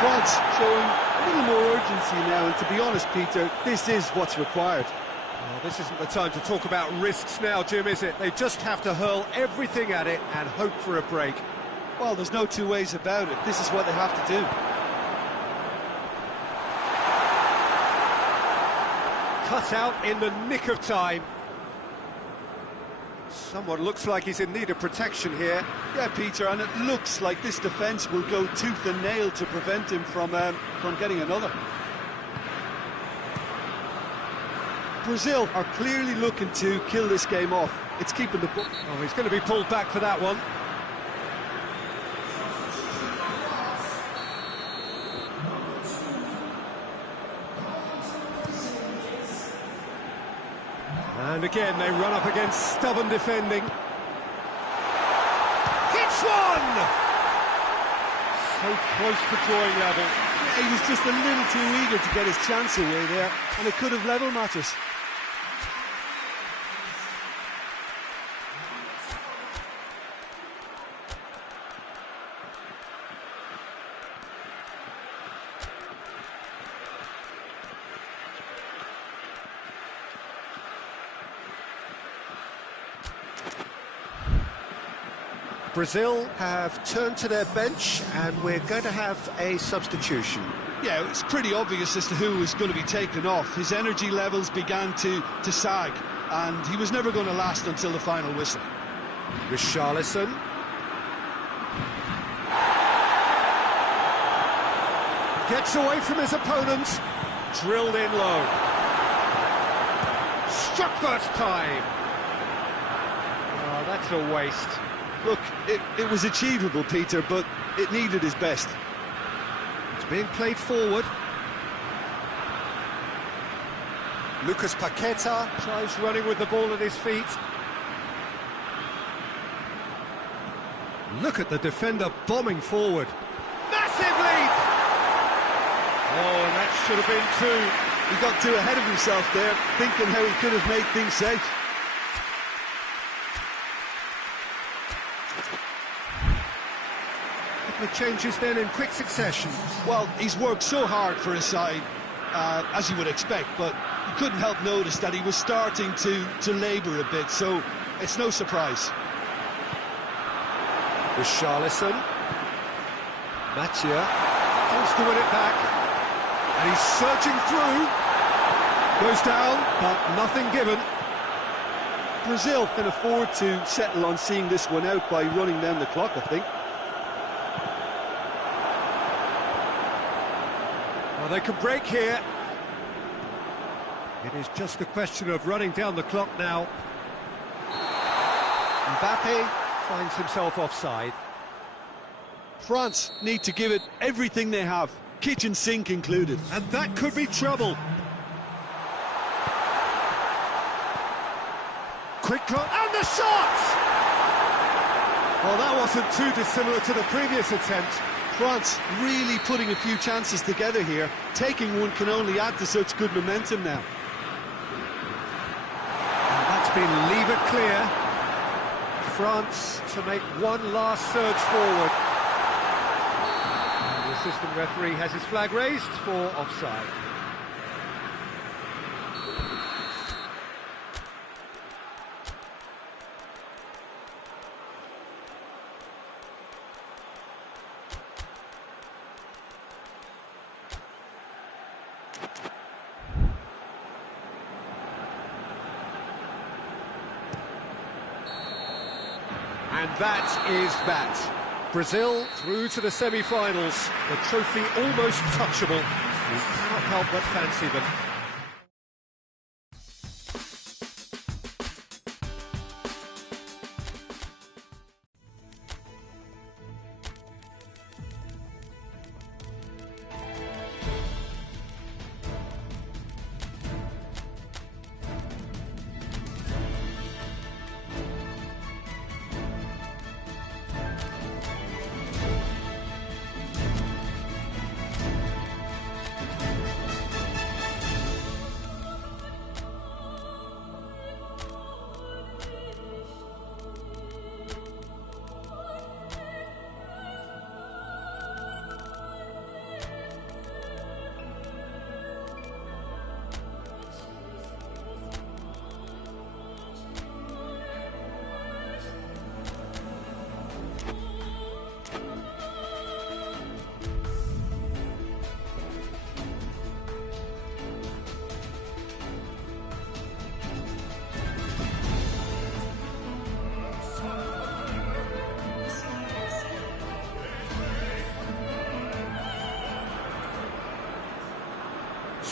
Quads showing a little more urgency now, and to be honest, Peter, this is what's required. Well, this isn't the time to talk about risks now, Jim, is it? They just have to hurl everything at it and hope for a break. Well, there's no two ways about it. This is what they have to do. Cut out in the nick of time. Someone looks like he's in need of protection here. Yeah, Peter, and it looks like this defence will go tooth and nail to prevent him from getting another. Brazil are clearly looking to kill this game off. It's keeping the ball. Oh, he's going to be pulled back for that one. And again, they run up against stubborn defending. Hits one! So close to drawing level. Yeah, he was just a little too eager to get his chance away there, and it could have level matters. Brazil have turned to their bench, and we're going to have a substitution. Yeah, it's pretty obvious as to who was going to be taken off. His energy levels began to sag, and he was never going to last until the final whistle. Richarlison. Gets away from his opponent. Drilled in low. Struck first time. Oh, that's a waste. Look, it was achievable, Peter, but it needed his best. It's being played forward. Lucas Paqueta tries running with the ball at his feet. Look at the defender bombing forward. Massive lead! Oh, and that should have been two. He got too ahead of himself there, thinking how he could have made things safe. The changes then in quick succession. Well, he's worked so hard for his side, as you would expect, but you couldn't help notice that he was starting to labour a bit, so it's no surprise. With Charlison. Mattia wants to win it back. And he's surging through. Goes down, but nothing given. Brazil can afford to settle on seeing this one out by running down the clock, I think. Well, they can break here. It is just a question of running down the clock now. Mbappe finds himself offside. France need to give it everything they have, kitchen sink included. And that could be trouble. Quick cut, and the shot! Well, that wasn't too dissimilar to the previous attempt. France really putting a few chances together here. Taking one can only add to such good momentum now. And that's been lever clear. France to make one last surge forward. And the assistant referee has his flag raised for offside. And that is that. Brazil through to the semi-finals. The trophy almost touchable. We cannot help but fancy them.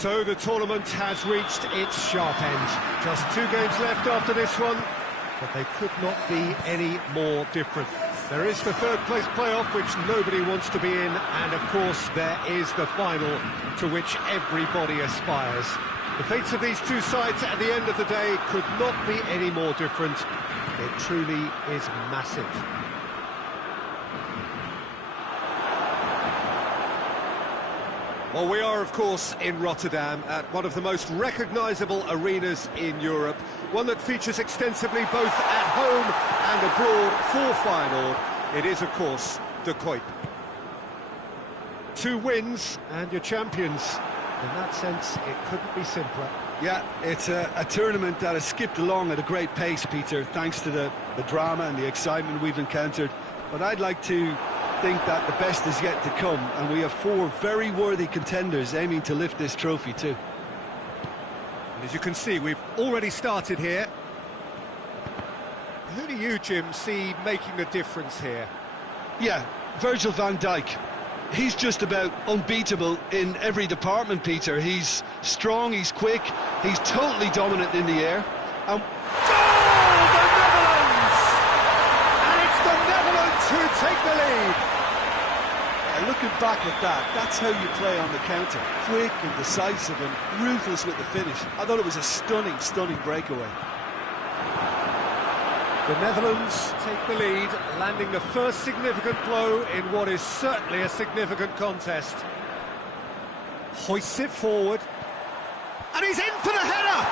So the tournament has reached its sharp end. Just 2 games left after this one, but they could not be any more different. There is the third place playoff, which nobody wants to be in, and of course there is the final, to which everybody aspires. The fates of these two sides at the end of the day could not be any more different. It truly is massive. Well, we are, of course, in Rotterdam, at one of the most recognisable arenas in Europe, one that features extensively both at home and abroad for Feyenoord. It is, of course, De Kuip. 2 wins and you're champions. In that sense, it couldn't be simpler. Yeah, it's a tournament that has skipped along at a great pace, Peter, thanks to the drama and the excitement we've encountered. But I'd like to think that the best is yet to come, and we have 4 very worthy contenders aiming to lift this trophy too. And as you can see, we've already started here. Who do you, Jim, see making the difference here? Yeah, Virgil van Dijk. he's just about unbeatable in every department, Peter. He's strong, he's quick, he's totally dominant in the air. Goal! The Netherlands! And it's the Netherlands who take the lead. Looking back at that, that's how you play on the counter. Quick and decisive and ruthless with the finish. I thought it was a stunning, stunning breakaway. The Netherlands take the lead, landing the first significant blow in what is certainly a significant contest. Hoists it forward. And he's in for the header!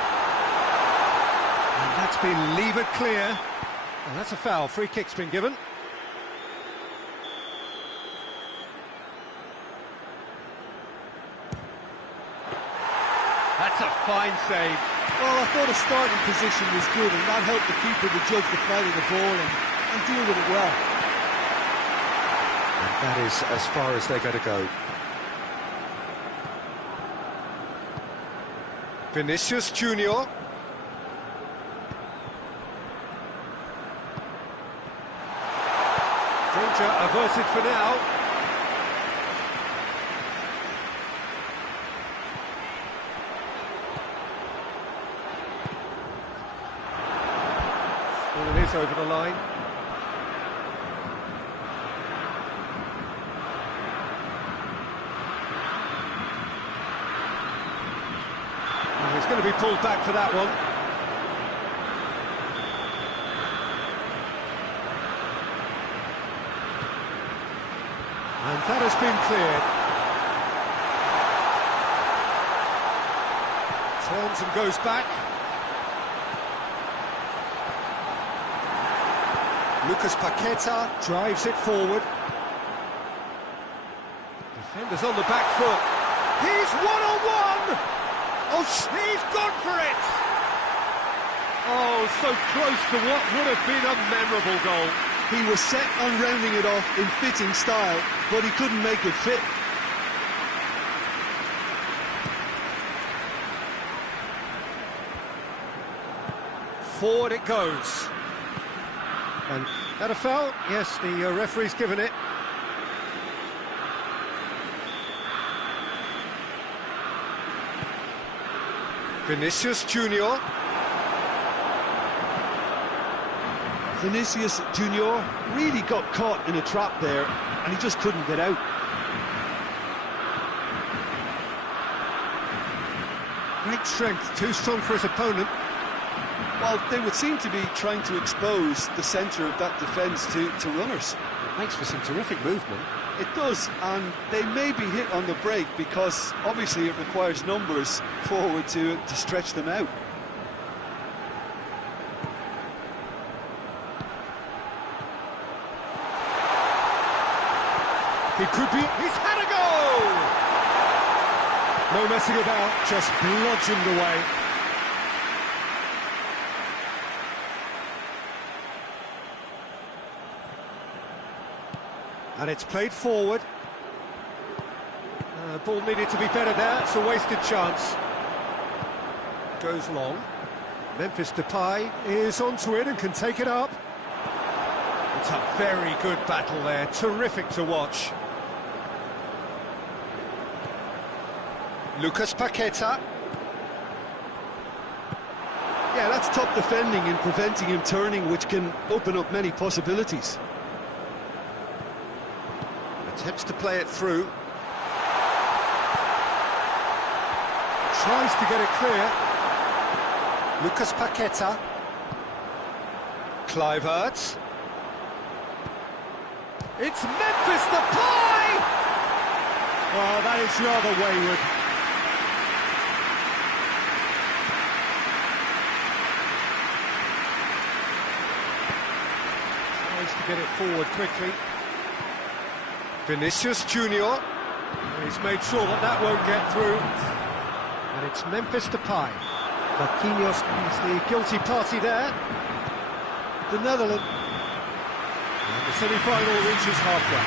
And that's been levered clear. And that's a foul. Free kick's been given. That's a fine save. Well, I thought the starting position was good, and that helped the keeper to judge the flight of the ball and deal with it well. And that is as far as they're going to go. Vinicius Junior. Danger averted for now. Well, it is over the line. And he's going to be pulled back for that one. And that has been cleared. Turns and goes back. Lucas Paqueta drives it forward. Defenders on the back foot. He's one-on-one! Oh, he's gone for it! Oh, so close to what would have been a memorable goal. He was set on rounding it off in fitting style, but he couldn't make it fit. Forward it goes. And that a foul? Yes, the referee's given it. Vinicius Junior. Vinicius Junior really got caught in a trap there, and he just couldn't get out. Great strength, too strong for his opponent. Well, they would seem to be trying to expose the centre of that defence to runners. It makes for some terrific movement. It does, and they may be hit on the break because obviously it requires numbers forward to stretch them out. He could be... He's had a goal! No messing about, just bludgeoned away. And it's played forward. Ball needed to be better there, it's a wasted chance. Goes long. Memphis Depay is onto it and can take it up. It's a very good battle there, terrific to watch. Lucas Paqueta. Yeah, that's top defending and preventing him turning, which can open up many possibilities. Attempts to play it through. Tries to get it clear. Lucas Paqueta. Kluivert. It's Memphis Depay! Oh, that is rather wayward. Tries to get it forward quickly. Vinicius Junior. He's made sure that that won't get through. And it's Memphis Depay. Marquinhos is the guilty party there. The Netherlands. And the semi-final reaches halfway.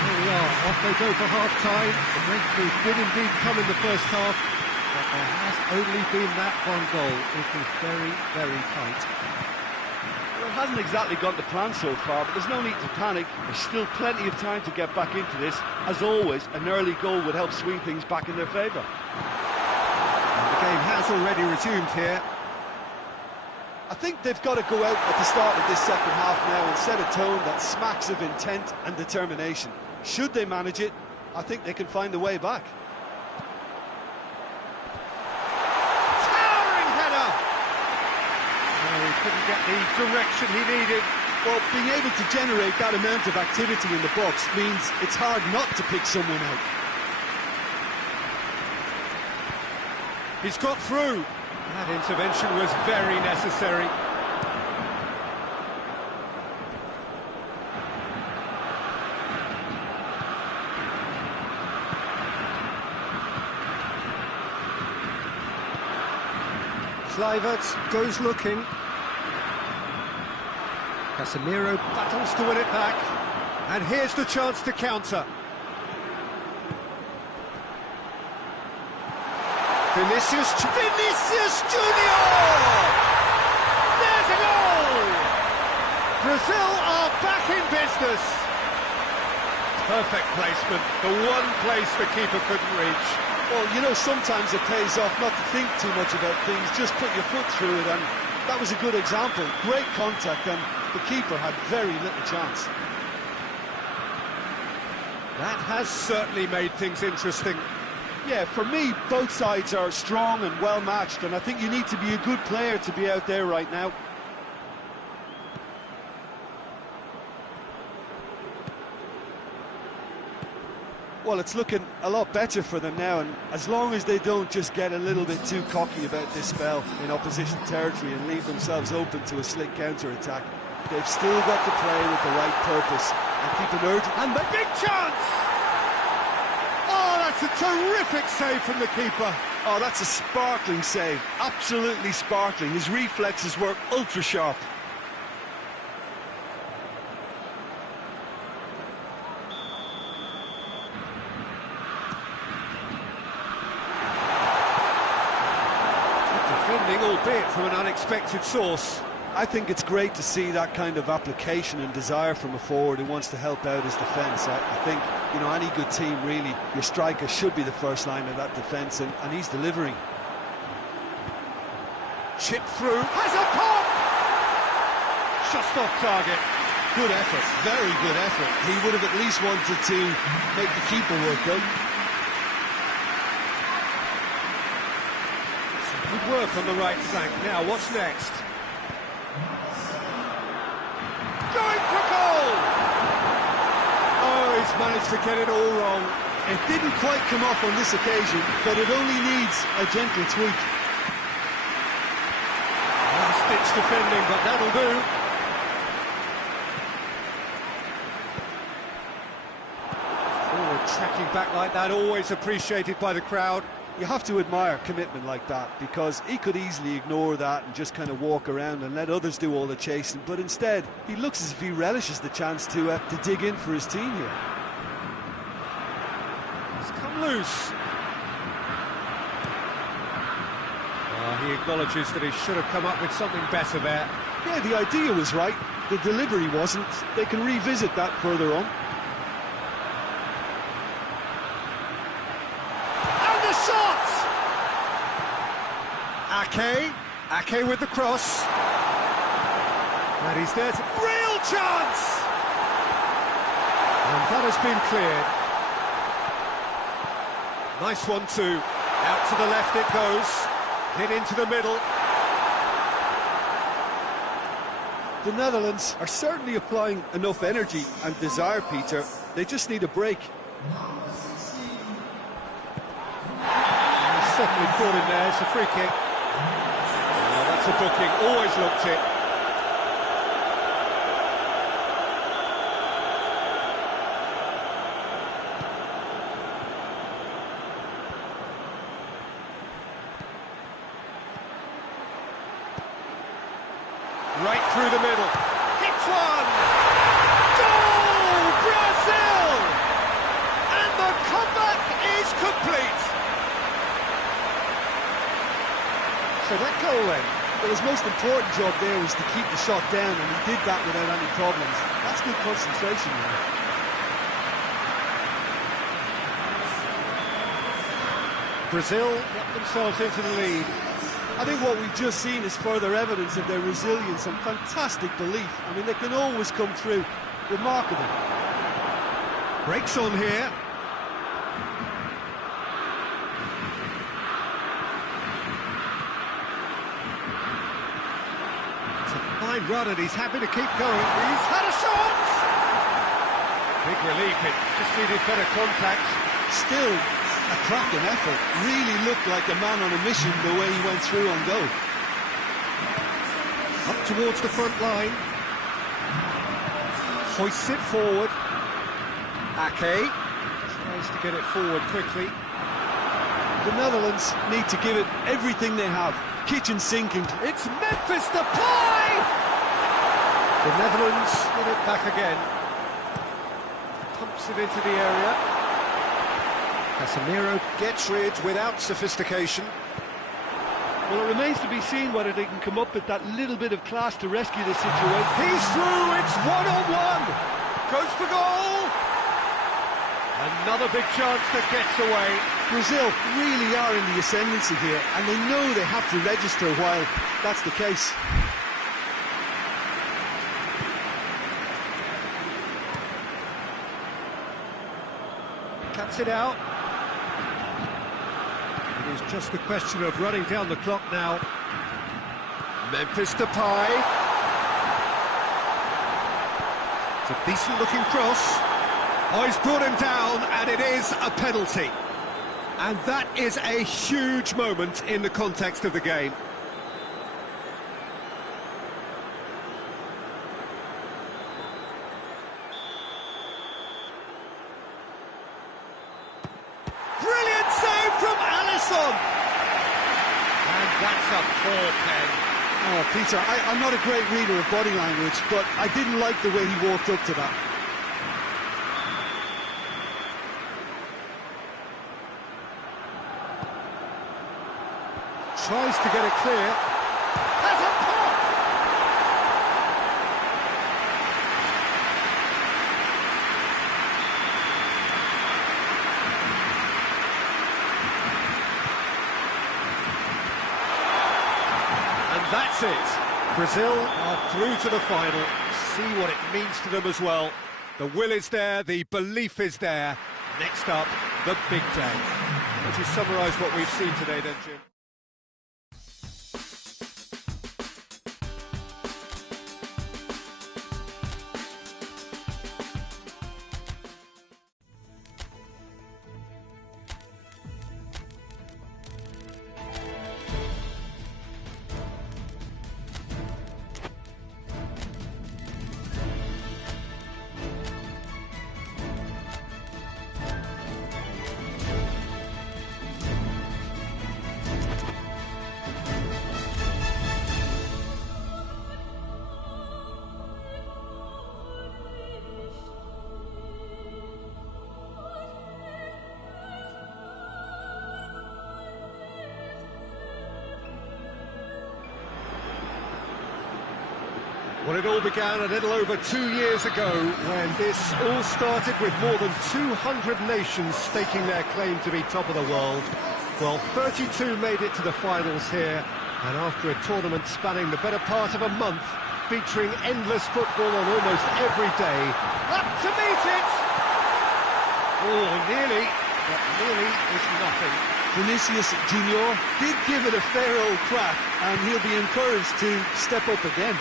Here we are, off they go for half-time. The breakthrough did indeed come in the first half, but there has only been that one goal. It was very, very tight. Well, hasn't exactly gone to plan so far, but there's no need to panic. There's still plenty of time to get back into this. As always, an early goal would help swing things back in their favour. The game has already resumed here. I think they've got to go out at the start of this second half now and set a tone that smacks of intent and determination. Should they manage it, I think they can find a way back. Towering header! No, he couldn't get the direction he needed. Well, being able to generate that amount of activity in the box means it's hard not to pick someone out. He's got through. That intervention was very necessary. Kluivert goes looking. Casemiro battles to win it back. And here's the chance to counter. Vinicius Junior! There's a goal! Brazil are back in business. Perfect placement, the one place the keeper couldn't reach. Well, you know, sometimes it pays off not to think too much about things, just put your foot through it, and that was a good example. Great contact, and the keeper had very little chance. That has certainly made things interesting. Yeah, for me, both sides are strong and well-matched, and I think you need to be a good player to be out there right now. Well, it's looking a lot better for them now, and as long as they don't just get a little bit too cocky about this spell in opposition territory and leave themselves open to a slick counter-attack, they've still got to play with the right purpose and keep an urgent... And the big chance! Oh, that's a terrific save from the keeper. Oh, that's a sparkling save, absolutely sparkling. His reflexes were ultra-sharp. Albeit from an unexpected source. I think it's great to see that kind of application and desire from a forward who wants to help out his defence. I think, you know, any good team, really, your striker should be the first line of that defence, and he's delivering. Chip through, has a pop! Just off target. Good effort, very good effort. He would have at least wanted to make the keeper work out. Good work on the right flank. Now, what's next? Going for goal! Oh, he's managed to get it all wrong. It didn't quite come off on this occasion, but it only needs a gentle tweak. Last-ditch defending, but that'll do. Forward tracking back like that, always appreciated by the crowd. You have to admire commitment like that, because he could easily ignore that and just kind of walk around and let others do all the chasing, but instead he looks as if he relishes the chance to dig in for his team here. He's come loose. He acknowledges that he should have come up with something better there. Yeah, the idea was right, the delivery wasn't. They can revisit that further on. Ake with the cross. And he's there to... Real chance! And that has been cleared. Nice one too. Out to the left it goes. Hit into the middle. The Netherlands are certainly applying enough energy and desire, Peter. They just need a break. He's certainly caught him there. It's a free kick. That's a booking, always looked it. Right through the middle. Hits one! Goal! Brazil! And the comeback is complete. So that goal then, Well, his most important job there was to keep the shot down, and he did that without any problems. That's good concentration, man. Brazil get themselves into the lead. I think what we've just seen is further evidence of their resilience and fantastic belief. I mean, they can always come through. Remarkable. Breaks on here. It's a fine run and he's happy to keep going. He's had a shot! Big relief, it just needed better contact. Still a cracking effort. Really looked like a man on a mission the way he went through on goal. Up towards the front line. Hoists it forward. Ake tries to get it forward quickly. The Netherlands need to give it everything they have. Kitchen sinking. It's Memphis Depay! The Netherlands get it back again. Pumps it into the area. Casemiro gets rid without sophistication. Well, it remains to be seen whether they can come up with that little bit of class to rescue the situation. He's through, it's one-on-one! Goes for goal! Another big chance that gets away. Brazil really are in the ascendancy here, and they know they have to register while that's the case. Cuts it out. It is just a question of running down the clock now. Memphis Depay. It's a decent-looking cross. Oh, he's brought him down, and it is a penalty. And that is a huge moment in the context of the game. Brilliant save from Alisson! And that's a poor pen. Oh, Peter, I'm not a great reader of body language, but I didn't like the way he walked up to that. Tries to get it clear. Has a pop! And that's it. Brazil are through to the final. See what it means to them as well. The will is there, the belief is there. Next up, the big day. Would you summarise what we've seen today then, Jim? Well, it all began a little over 2 years ago when this all started with more than 200 nations staking their claim to be top of the world. Well, 32 made it to the finals here, and after a tournament spanning the better part of a month, featuring endless football on almost every day, up to meet it! Oh, nearly, but nearly is nothing. Vinicius Junior did give it a fair old crack, and he'll be encouraged to step up again.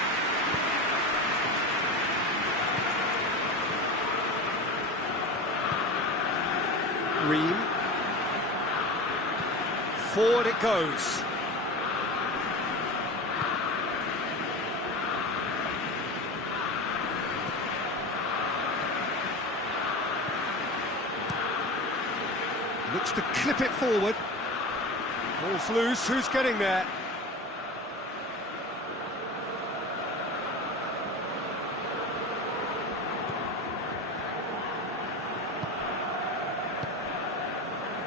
Ream. Forward it goes. Looks to clip it forward. Ball's loose, who's getting there?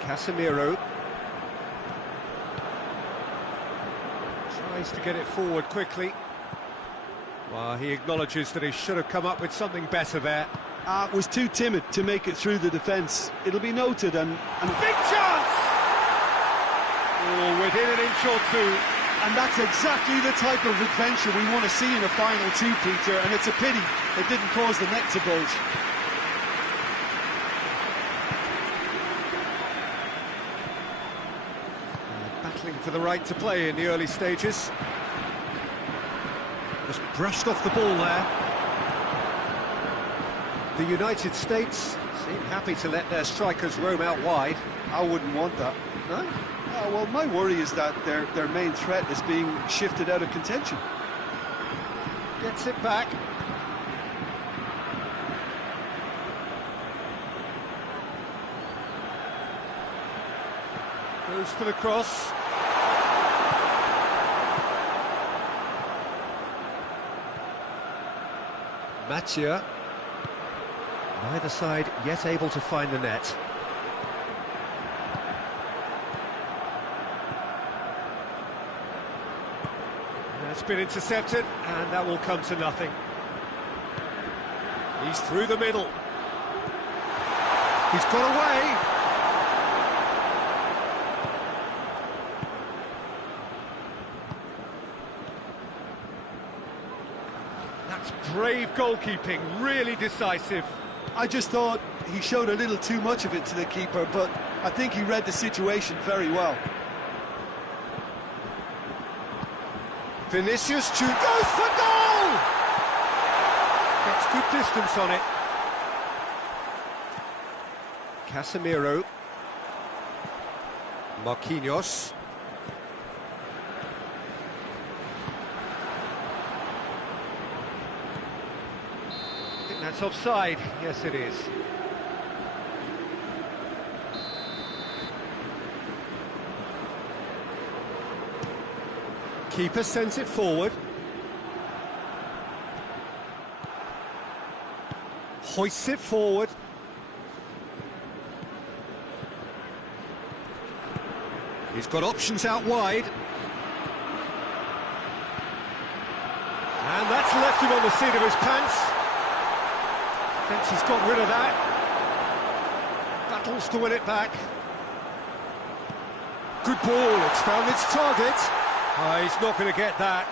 Casemiro Tries to get it forward quickly. Well, he acknowledges that he should have come up with something better there. Was too timid to make it through the defence. It'll be noted and big chance! Oh, within an inch or two. And that's exactly the type of adventure we want to see in a final two, Peter, and it's a pity it didn't cause the net to bulge. Battling for the right to play in the early stages. Just brushed off the ball there. The United States seem happy to let their strikers roam out wide. I wouldn't want that. No? Well, my worry is that their main threat is being shifted out of contention. Gets it back. Goes for the cross. Mathieu. Neither side yet able to find the net. That's been intercepted, and that will come to nothing. He's through the middle. He's got away. That's brave goalkeeping, really decisive. I just thought he showed a little too much of it to the keeper, but I think he read the situation very well. Vinicius goes for goal! Gets good distance on it. Casemiro. Marquinhos. I think that's offside. Yes, it is. Keeper sends it forward. Hoists it forward. He's got options out wide. And that's left him on the seat of his pants. Defence has got rid of that. Battles to win it back. Good ball, it's found its target. He's not going to get that.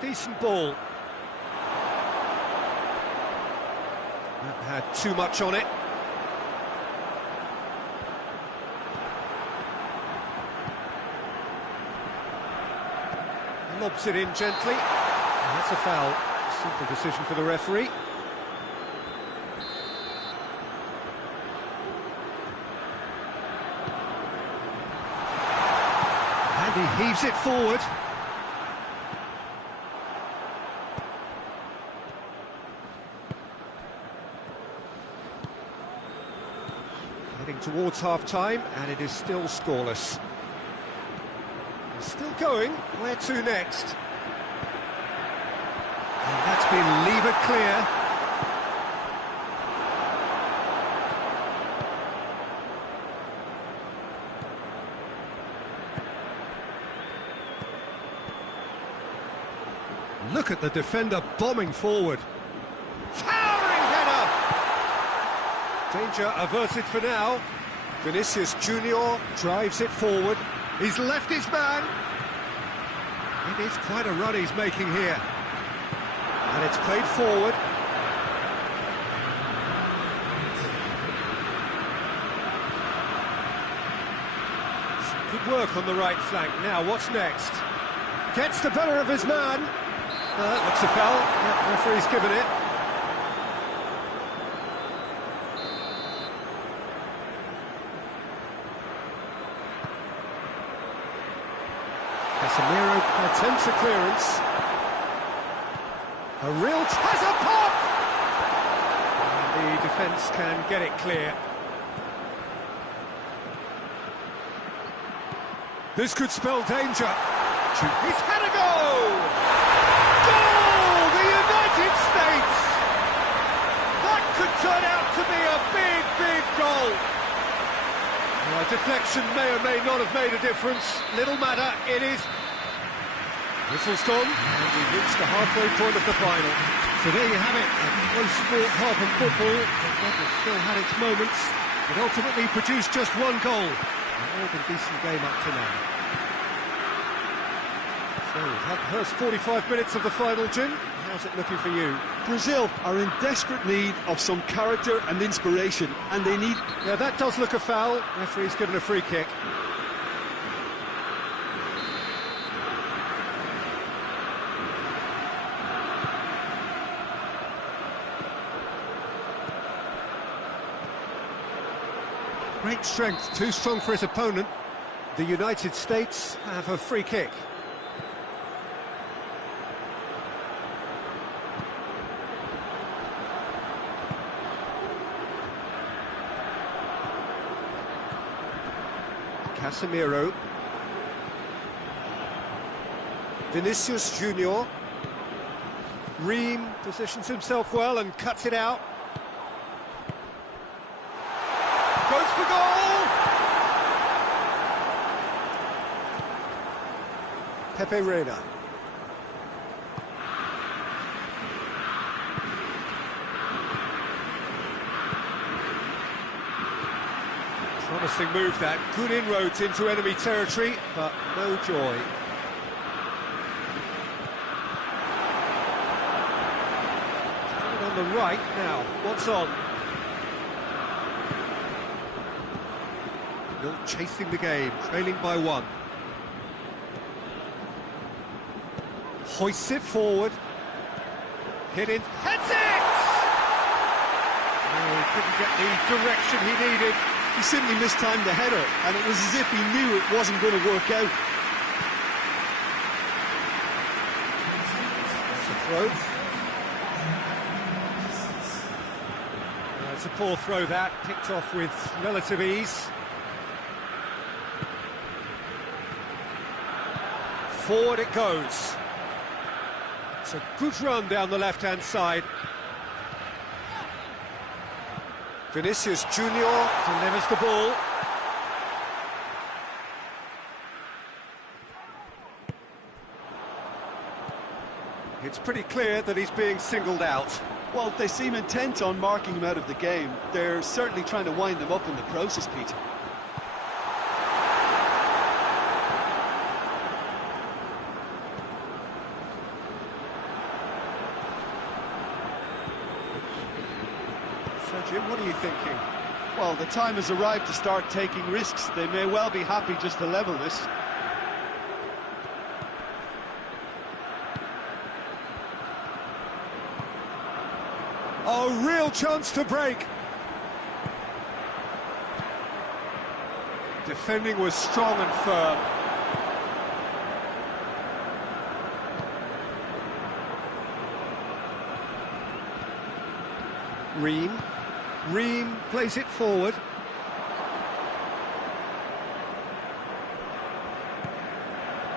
Decent ball. That had too much on it. Lobs it in gently. And that's a foul. Simple decision for the referee. He heaves it forward. Heading towards half-time, and it is still scoreless. It's still going. Where to next? And that's been levered clear. Look at the defender bombing forward. Towering header! Danger averted for now. Vinicius Junior drives it forward. He's left his man. It is quite a run he's making here. And it's played forward. Some good work on the right flank. Now, what's next? Gets the better of his man. Looks a foul. Yep, referee's given it. Casemiro attempts a clearance. A real has a pop! And the defence can get it clear. This could spell danger. He's had a go! Goal! The United States! That could turn out to be a big, big goal. Deflection may or may not have made a difference. Little matter, it is. Whistle's gone, and we've reached the halfway point of the final. So there you have it, a close sport half of football. It still had its moments. It ultimately produced just one goal. A more than decent game up to now. So we've had the first 45 minutes of the final, Jim. How's it looking for you? Brazil are in desperate need of some character and inspiration, and they need... Yeah, that does look a foul. Referee's given a free kick. Great strength, too strong for his opponent. The United States have a free kick. Casemiro. Vinicius Junior. Ream positions himself well and cuts it out. Goes for goal! Pepe Reina. Promising move that, good inroads into enemy territory, but no joy. Coming on the right now, what's on? Still chasing the game, trailing by one. Hoists it forward. Hit it, heads it! Oh, he couldn't get the direction he needed. He simply mistimed the header, and it was as if he knew it wasn't going to work out. That's a throw. It's a poor throw that, picked off with relative ease. Forward it goes. It's a good run down the left-hand side. Vinicius Junior delivers the ball. It's pretty clear that he's being singled out. Well, they seem intent on marking him out of the game. They're certainly trying to wind him up in the process, Peter. So, Jim, what are you thinking? Well, the time has arrived to start taking risks. They may well be happy just to level this. A real chance to break. Defending was strong and firm. Ream plays it forward.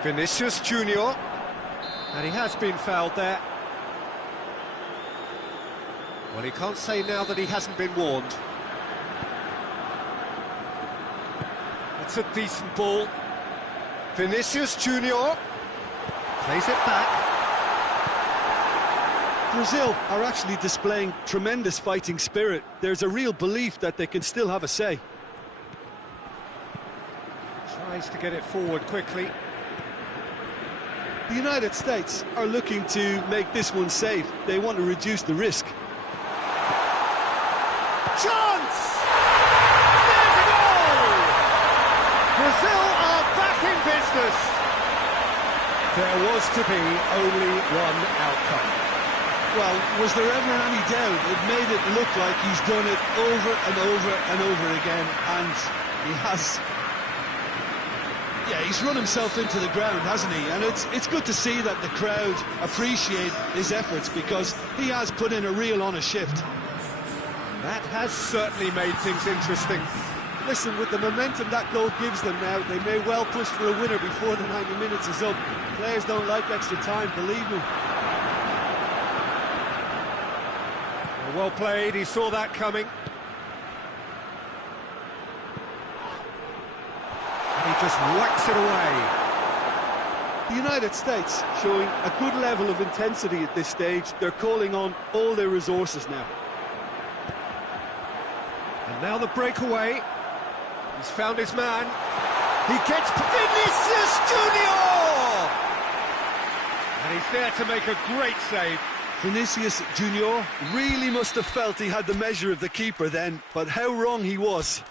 Vinicius Junior. And he has been fouled there. Well, he can't say now that he hasn't been warned. It's a decent ball. Vinicius Junior plays it back. Brazil are actually displaying tremendous fighting spirit. There's a real belief that they can still have a say. Tries to get it forward quickly. The United States are looking to make this one safe. They want to reduce the risk. Chance! There's a goal! Brazil are back in business. There was to be only one outcome. Well, was there ever any doubt? It made it look like he's done it over and over and over again, and he has. Yeah, he's run himself into the ground, hasn't he? And it's good to see that the crowd appreciate his efforts, because he has put in a real honest shift. That has certainly made things interesting. Listen, with the momentum that goal gives them now, they may well push for a winner before the 90 minutes is up. Players don't like extra time, believe me. Well played, he saw that coming. just whacks it away. The United States showing a good level of intensity at this stage. They're calling on all their resources now. And now the breakaway. He's found his man. He gets Vinicius Junior! And he's there to make a great save. Vinicius Junior really must have felt he had the measure of the keeper then, but how wrong he was.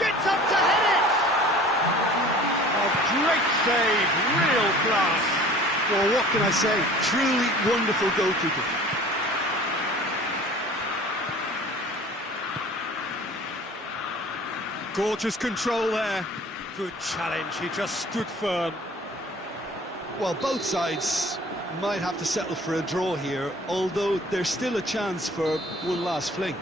Gets up to head it! A great save, real class. Well, what can I say? Truly wonderful goalkeeping. Gorgeous control there. Good challenge, he just stood firm. Well, both sides might have to settle for a draw here, although there's still a chance for one last fling.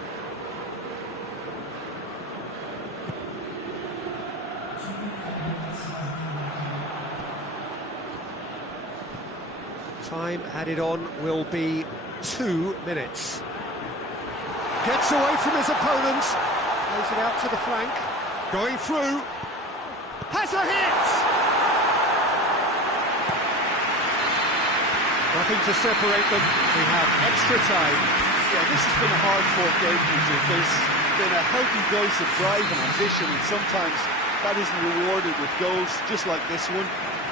Time added on will be 2 minutes. Gets away from his opponent. Plays it out to the flank. Going through. Has a hit! Nothing to separate them. We have extra time. Yeah, this has been a hard-fought game, Peter. There's been a healthy dose of drive and ambition, and sometimes that isn't rewarded with goals, just like this one.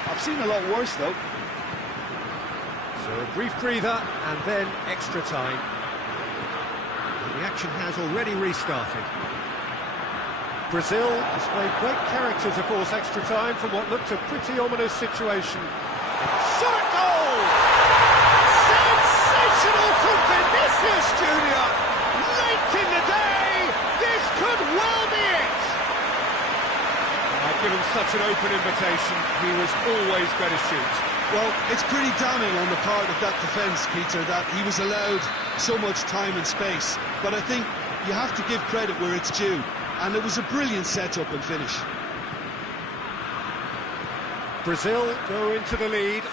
I've seen a lot worse, though. So a brief breather and then extra time. And the action has already restarted. Brazil displayed great character to force extra time from what looked a pretty ominous situation. Shot at goal! Sensational from Vinicius Junior! Late in the day, this could well be it! Given such an open invitation, he was always going to shoot. Well, it's pretty damning on the part of that defence, Peter, that he was allowed so much time and space. But I think you have to give credit where it's due, and it was a brilliant setup and finish. Brazil go into the lead.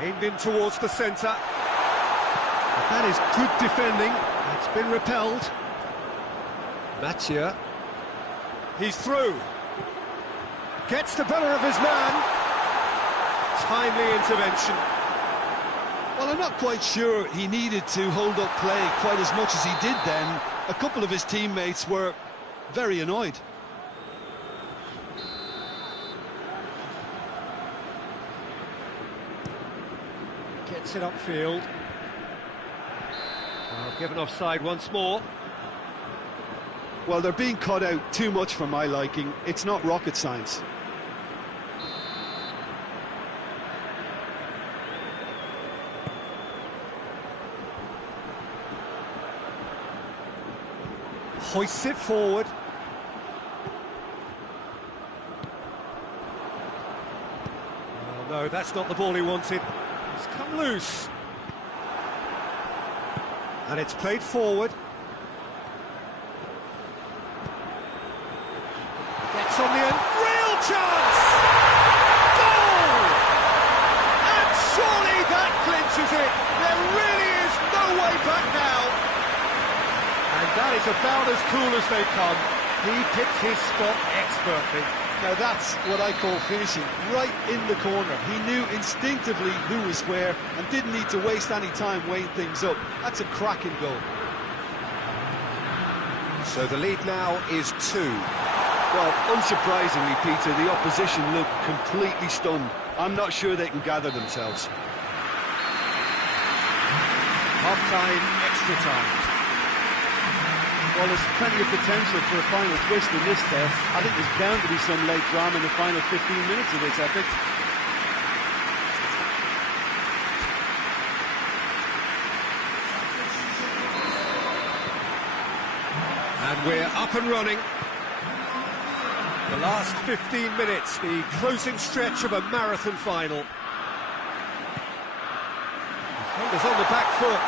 Aimed in towards the centre. But that is good defending. It's been repelled. Mathieu. He's through. Gets the better of his man. Timely intervention. Well, I'm not quite sure he needed to hold up play quite as much as he did then. A couple of his teammates were very annoyed. Gets it upfield. Given offside once more. Well, they're being cut out too much for my liking. It's not rocket science. Hoists it forward. Oh, no, that's not the ball he wanted. It's come loose. And it's played forward. Gets on the end. Real chance! Goal! And surely that clinches it. There really is no way back now. And that is about as cool as they come. He picked his spot expertly. Now that's what I call finishing, right in the corner. He knew instinctively who was where and didn't need to waste any time weighing things up. That's a cracking goal. So the lead now is 2. Well, unsurprisingly, Peter, the opposition look completely stunned. I'm not sure they can gather themselves. Half-time, extra time. Well, there's plenty of potential for a final twist in this test. I think there's bound to be some late drama in the final 15 minutes of this epic. And we're up and running. The last 15 minutes, the closing stretch of a marathon final. Defenders on the back foot.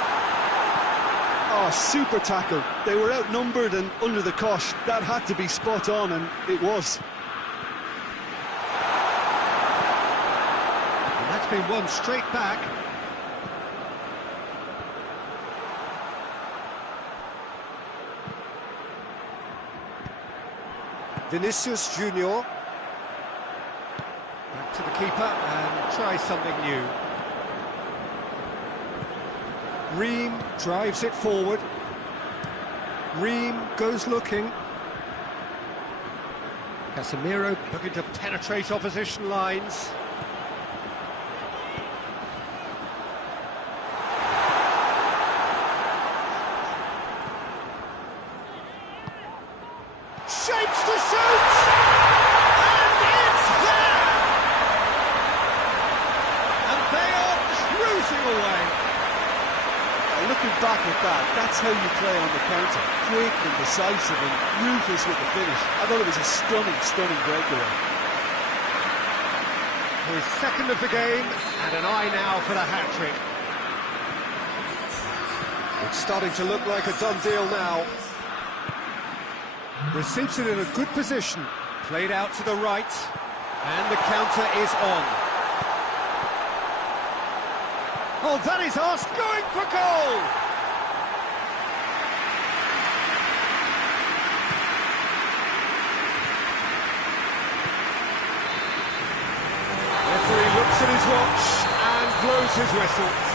Oh, super tackle. They were outnumbered and under the cosh. That had to be spot on, and it was. And that's been won straight back. Vinicius Junior. Back to the keeper and try something new. Ream drives it forward. Ream goes looking. Casemiro looking to penetrate opposition lines. Shapes to shoot! And it's there! And they are cruising away. Looking back at that, that's how you play on the counter. Quick and decisive and ruthless with the finish. I thought it was a stunning, stunning breakaway. His second of the game, and an eye now for the hat-trick. It's starting to look like a done deal now. Receives it in a good position. Played out to the right, and the counter is on. Oh, that is us going for goal! Referee looks at his watch and blows his whistle.